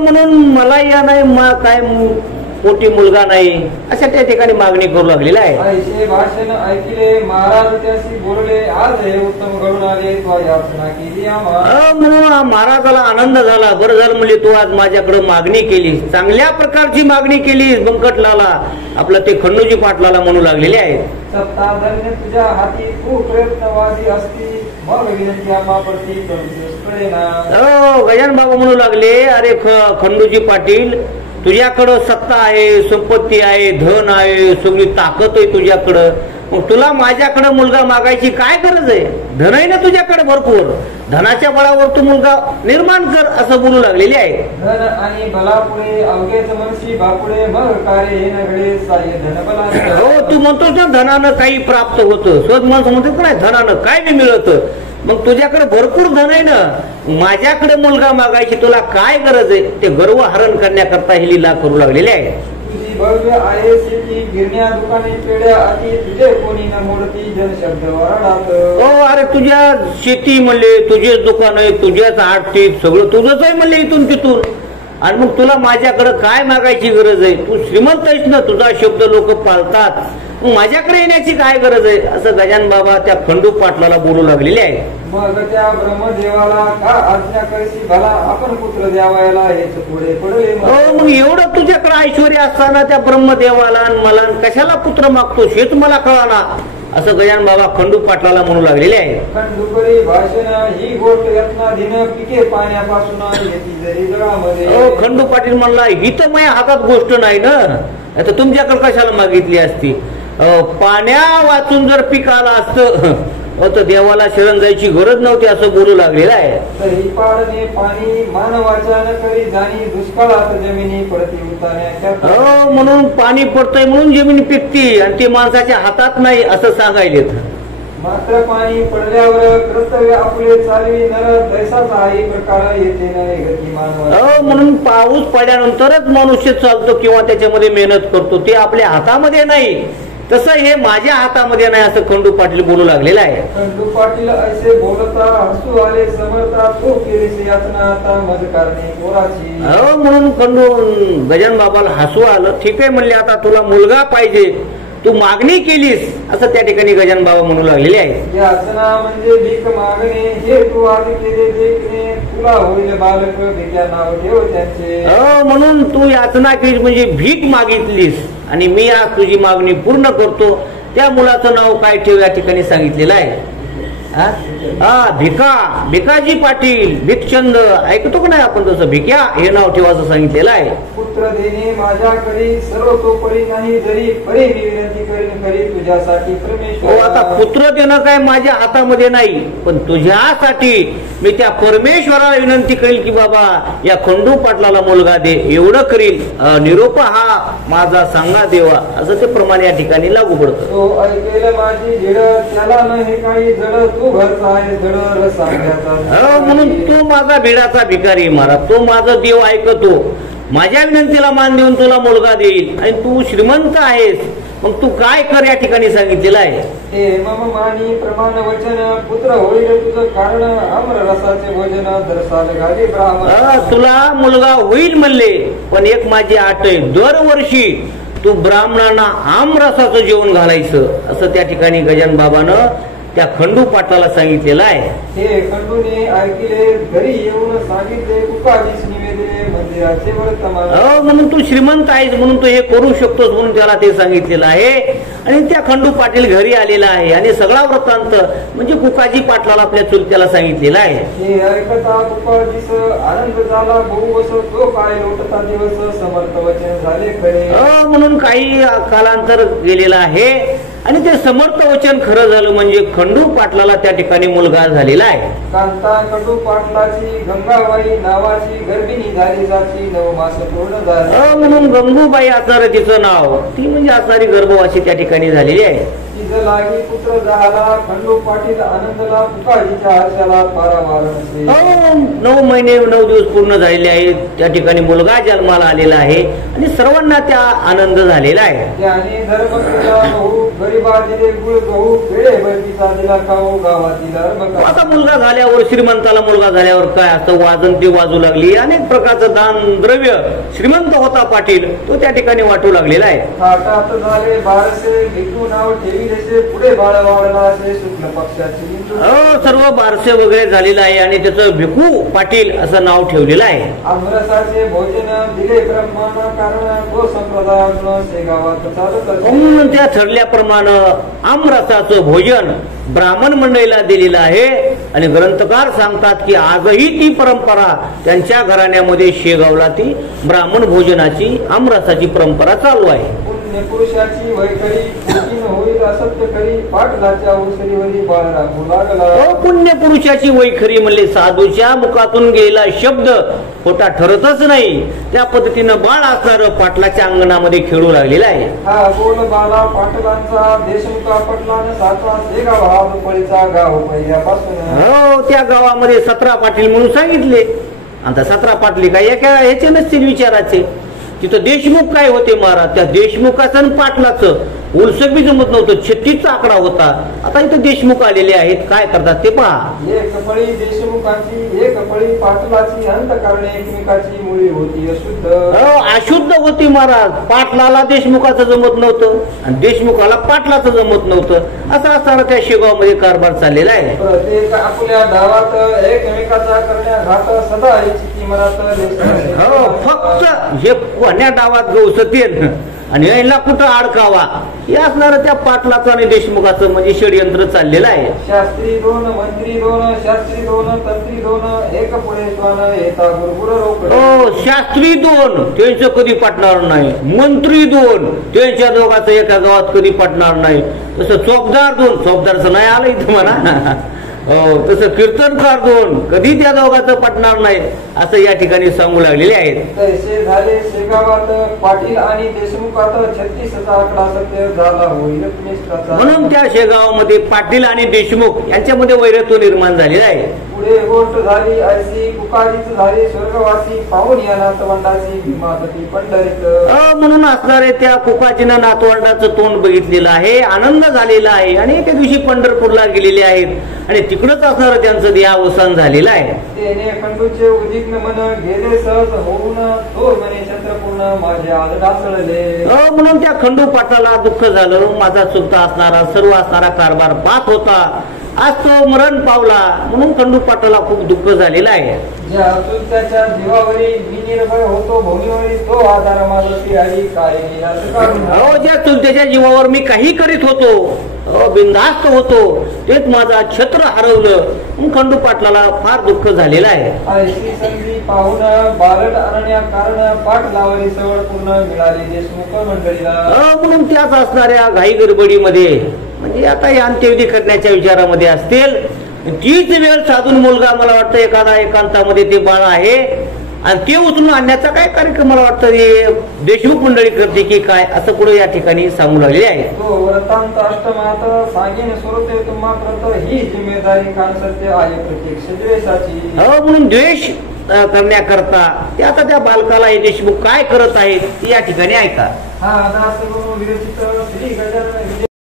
म्हणून मला या नाही काय पोटी मुलगा नाही अशा त्या ठिकाणी मागणी करू लागलेला आहे. ऐसे भाषण ऐकले महाराज त्याशी बोलले आज हे उत्तम घडून आले तो याचना केली आम्हा. म्हणून महाराजाला आनंद झाला. बरं झालं म्हणजे तू आज माझ्याकडे मागणी केली, चांगल्या प्रकारची मागणी केली. बंकटलाला आपलं ते खंडूजी पाटलाला म्हणू लागलेले आहेत. सत्ता धन्य तुझ्या हाती खूप प्रयत्नवादी असती मग विनंती आम्हाप्रती कळेना. गजानन बाबा म्हणू लागले, अरे खंडूजी पाटील तुझ्याकडं सत्ता आहे, संपत्ती आहे, धन आहे, सगळी ताकद आहे तुझ्याकडं, मग तुला माझ्याकडे मुलगा मागायची काय गरज आहे. धन आहे ना तुझ्याकडे भरपूर, धनाच्या बळावर तू मुलगा निर्माण कर असं बोलू लागलेले आहे. धन आणि बलापुढे अवघेच मनशी बापुढे मग कार्य हे नगडे साय धन बला. हो तू म्हणतोस ना धनानं काही प्राप्त होतं, स्वत माणसं म्हणतो का नाही धनानं काय नाही मिळत. मग तुझ्याकडे भरपूर धन आहे ना, माझ्याकडे मुलगा मागायची तुला काय गरज आहे. ते गर्व हरण करण्याकरता ही लीला करू लागलेली आहे. तुझी भव्य आहे शेती गिरण्या दुकाने पेढ्या आधी तुझे कोणी न मोडती जनशब्द वरडात. हो अरे तुझ्या शेती म्हणले, तुझेच दुकान आहे, तुझ्याच आडतीत सगळं तुझंच आहे म्हणले इथून तिथून, आणि मग तुला माझ्याकडे काय मागायची गरज आहे. तू श्रीमंत आहेस ना, तुझा शब्द लोक पाळतात, मग माझ्याकडे येण्याची काय गरज आहे असं गजानन बाबा त्या खंडू पाटलाला बोलू लागलेले आहे. मग त्या ब्रह्मदेवाला का आज्ञा कळशी भला आपण पुत्र द्यावायला हेच पुढे पडले. हो मग एवढं तुझ्याकडे ऐश्वर्य असताना त्या ब्रह्मदेवाला मला कशाला पुत्र मागतोस हेच मला कळाला असं गजानन बाबा खंडू पाटलाला म्हणू लागलेले आहे. खंडूकरी भाषण ही गोष्ट यत्ना दिन पिके पाण्यापासून येती जरी जळामध्ये. हो खंडू पाटील म्हणला ही तर माझ्या हातात गोष्ट नाही ना, आता तुमच्याकडे कशाला मागितली असती. पाण्या वाचून जर पीक आलं असतं तर देवाला शरण जायची गरज नव्हती असं बोलू लागलेलं आहे. तरी पाडणे पाणी मानवाच्या न करी जाणी दुष्काळात जमिनी पडती उतारण्या म्हणून पाणी पडतंय म्हणून जमीन पिकती आणि ते माणसाच्या हातात नाही असं सांगायले. मात्र पाणी पडल्यावर कर्तव्य आपले चालवी नर तैसाच आहे प्रकार येते न गती मानव. म्हणून पाऊस पडल्यानंतरच मनुष्य चालतो किंवा त्याच्यामध्ये मेहनत करतो, ते आपल्या हातामध्ये नाही. तसं हे माझ्या हातामध्ये नाही असं खंडू पाटील बोलू लागलेला आहे. खंडू पाटील ऐसे बोलता हसू आले समर्था तो केली यातना आता मज करणे पोराची. म्हणून खंडू गजानन बाबाला हसू आलं. ठीक आहे म्हणले, आता तुला मुलगा पाहिजे, तू मागणी केलीस असं त्या ठिकाणी गजानन बाबा म्हणू लागलेले आहे. याचना म्हणजे भीक मागणे हे तू आधी केले देखणे तुला होईल बालक भिक्या नाव ठेव त्यांचे. म्हणून तू याचना केली म्हणजे भीक मागितलीस आणि मी आज तुझी मागणी पूर्ण करतो. त्या मुलाचं नाव काय ठेव या ठिकाणी सांगितलेलं आहे. भिकाजी पाटील, भिकचंद ऐकतो का नाही आपण तसं, भिक्या हे नाव ठेवायचं सांगितलेलं आहे. पुत्र देणे माझ्याकडे सर्व तो परी नाही जरी परी विनंती करी तुझ्यासाठी परमेश्वर. आता पुत्र देणं काय माझ्या हातामध्ये नाही, पण तुझ्यासाठी मी त्या परमेश्वराला विनंती करेल की बाबा या खंडू पाटलाला मुलगा दे, एवढं करील. निरोप हा माझा सांगा देवा असं ते प्रमाणे या ठिकाणी लागू पडतं. तो ऐकेल माझी झेड त्याला न हे काही जड तू घरचा आहे जड रसांग्याचा. म्हणून तो माझा भिडाचा भिकारी महाराज, तो माझा देव ऐकतो, माझ्या विनंतीला मान देऊन तुला मुलगा देईल. आणि तू श्रीमंत आहेस, मग तू काय कर या ठिकाणी सांगितलेलं आहे. हे मम मानी प्रमाण वचन पुत्र होईल तुझं कारण आम्र रसाचे भोजन दर्शाल घाली ब्राह्मण. तुला मुलगा होईल म्हणले, पण एक माझी अट आहे, दरवर्षी तू ब्राह्मणांना आमरसाचं जेवण घालायचं असं त्या ठिकाणी गजानन बाबानं त्या खंडू पाटलाला सांगितलेलं आहे. हे खंडूने ऐकले घरी येऊन सांगितले कुकाजीस निवेदने मंदिराचे वर्तमान. म्हणून तू श्रीमंत आहेस म्हणून तू हे करू शकतोस म्हणून त्याला ते सांगितलेलं आहे. आणि त्या खंडू पाटील घरी आलेला आहे आणि सगळा वृत्तांत म्हणजे कुकाजी पाटलाला आपल्या चुलत्याला सांगितलेला आहे. हे ऐकता कुकाजीस आनंद झाला बहुवस तो काय लोटता दिवस समर्थ वचन झाले खरे. म्हणून काही कालांतर गेलेला आहे आणि ते समर्थ वचन खरं झालं म्हणजे खंडू पाटलाला त्या ठिकाणी मुलगा झालेला आहे. कांता खंडू पाटलाची गंगाबाई नावाची गर्भिणी झाली जाती 9 मास पूर्ण झाले. म्हणून गंगूबाई असणारं तिचं नाव, ती म्हणजे असणारी गर्भवासी त्या ठिकाणी झालेली आहे. तिचं लागी पुत्र झाला खंडू पाटील आनंदला कुकाजीच्या हर्षाला पारावार नसे. 9 महिने 9 दिवस पूर्ण झालेले आहेत, त्या ठिकाणी मुलगा जन्माला आलेला आहे आणि सर्वांना त्या आनंद झालेला आहे. त्याने धर्म केला बहु गरीबा दिले गुळ गहू वेळे भरतीचा दिला खाऊ गावातील धर्म. आता मुलगा झाल्यावर श्रीमंताला मुलगा झाल्यावर काय असतं, वाजन ती वाजू लागली, अनेक प्रकारचं दान द्रव्य श्रीमंत होता पाटील तो त्या ठिकाणी वाटू लागलेला आहे. थाटात झाले बारसे भिकू नाव ठेवी पुढे बाळ वाढला असे शुक्ल पक्षाची. सर्व बारसे वगैरे झालेलं आहे आणि त्याचं भिकू पाटील असं नाव ठेवलेलं आहे. आमरसाचे भोजन दिले ब्रह्माना कारण तो संप्रदाय गावात चालत. म्हणून त्या ठरल्याप्रमाणे आमरसाचं भोजन ब्राह्मण मंडळीला दिलेलं आहे. आणि ग्रंथकार सांगतात की आजही ती परंपरा त्यांच्या घराण्यामध्ये शेगावला ती ब्राह्मण भोजनाची आमरसाची परंपरा चालू आहे. पुरुषाची वैखरी होईल असत्य खरी पाटलाच्या उसरीवरी बाळ राखू लागला. पुण्य पुरुषाची वैखरी म्हणले साधूच्या मुखातून गेला शब्द खोटा ठरतच नाही, त्या पद्धतीनं बाळ असणार पाटलाच्या अंगणामध्ये खेळू लागलेला आहे. हा बोल बाला पाटलांचा देशमुखा पटलान साचा शेगाव हा दुपळीचा गाव पहिल्यापासून. त्या गावामध्ये 17 पाटील म्हणून सांगितले. आता 17 पाटली काय एका ह्याचे नसतील विचाराचे. तिथं देशमुख काय होते महाराज, त्या देशमुखाचं आणि पाटलाचं उलसक बी जमत नव्हतं, 36चा आकडा होता. आता इथं देशमुख आलेले आहेत, काय करतात ते पहा. एक कपळी देशमुखाची एक कपळी पाटलाची अंतःकरणे एकमेकाची मुळी होती अशुद्ध. अशुद्ध होती महाराज. पाटलाला देशमुखाचं जमत नव्हतं आणि देशमुखाला पाटलाचं जमत नव्हतं. असं असताना त्या शेगावमध्ये कारभार चाललेला आहे. प्रत्येक आपल्या गावात एकमेकाचा करण्या घात सदा याची किंमत. फक्त हे कोण्या डावात गवसतेन आणि यायला कुठं अडकावा हे असणारं त्या पाटलाचं आणि देशमुखाचं म्हणजे षडयंत्र चाललेलं आहे. शास्त्री दोन मंत्री दोन शास्त्री दोन तंत्री दोन एक पुढे श्वान येता गुरगुर रोकड. हो, शास्त्री दोन त्यांचं कधी पटणार नाही, मंत्री दोन त्यांच्या दोघांचं एका गावात कधी पटणार नाही, तसं चौकदार दोन चौकदारचं नाही आलं इथं म्हणा. हो, तसं कीर्तनकार दोन कधी त्या दोघांचं पटणार नाही असं या ठिकाणी सांगू लागलेले आहेत. तैसे झाले शेगावात पाटील आणि देशमुखात 36चा आकडा सत्य झाला होईल मिश्राचा. म्हणून त्या शेगावामध्ये पाटील आणि देशमुख यांच्यामध्ये वैरत्व निर्माण झालेलं आहे. पुढे गोष्ट झाली ऐसी कुकारीच झाले स्वर्गवासी पाहून या नातवंडाची भीमापती पंढरीत. म्हणून असणारे त्या कुकाजीनं नातवंडाचं तोंड बघितलेलं आहे, आनंद झालेला आहे आणि एके दिवशी पंढरपूरला गेलेले आहेत आणि तिकडच असणारं त्यांचं देहावसान झालेलं आहे. तेने खंडूचे उदिग्न मन गेले सहज होऊन तो म्हणे चंद्रपूर्ण माझे आज ढासळले. म्हणून त्या खंडू पाटाला दुःख झालं, माझा चुकता असणारा सर्व असणारा कारभार पाहत होता, आज तो मरण पावला. म्हणून खंडू पाटाला खूप दुःख झालेलं आहे. ज्या चुलत्याच्या जीवावरी मी निर्भय होतो भूमीवरी तो आधार माझी आई काय ज्या चुलत्याच्या जीवावर मी काही करीत होतो, बिनधास्त होतो, तेच माझा छत्र हरवलं. खंडू पाटलाला फार दुःख झालेलं आहे. ऐशी संधी पाहून बालट आणण्या कारण पाठ लावली सवड पूर्ण मिळाली देशमुख मंडळीला. म्हणून त्याच असणाऱ्या घाई गडबडीमध्ये म्हणजे आता या अंत्यविधी करण्याच्या विचारामध्ये असतील, तीच वेळ साधून मुलगा मला वाटतं एखादा एकांतामध्ये ते बाळ आहे आणि ते उचलून आणण्याचा काय कार्यक्रम मला वाटतं देशमुख मंडळी करते की काय असं पुढे या ठिकाणी सांगू लागले आहे. तो वृत्तांत अष्टमात सांगेन स्वरूपे तुम्हा प्रत ही जिम्मेदारी कान सत्य आहे प्रत्यक्ष द्वेषाची. म्हणून द्वेष करण्याकरता ते आता त्या बालकाला हे देशमुख काय करत आहेत ते या ठिकाणी ऐका. हा दास विरचित श्री गजानन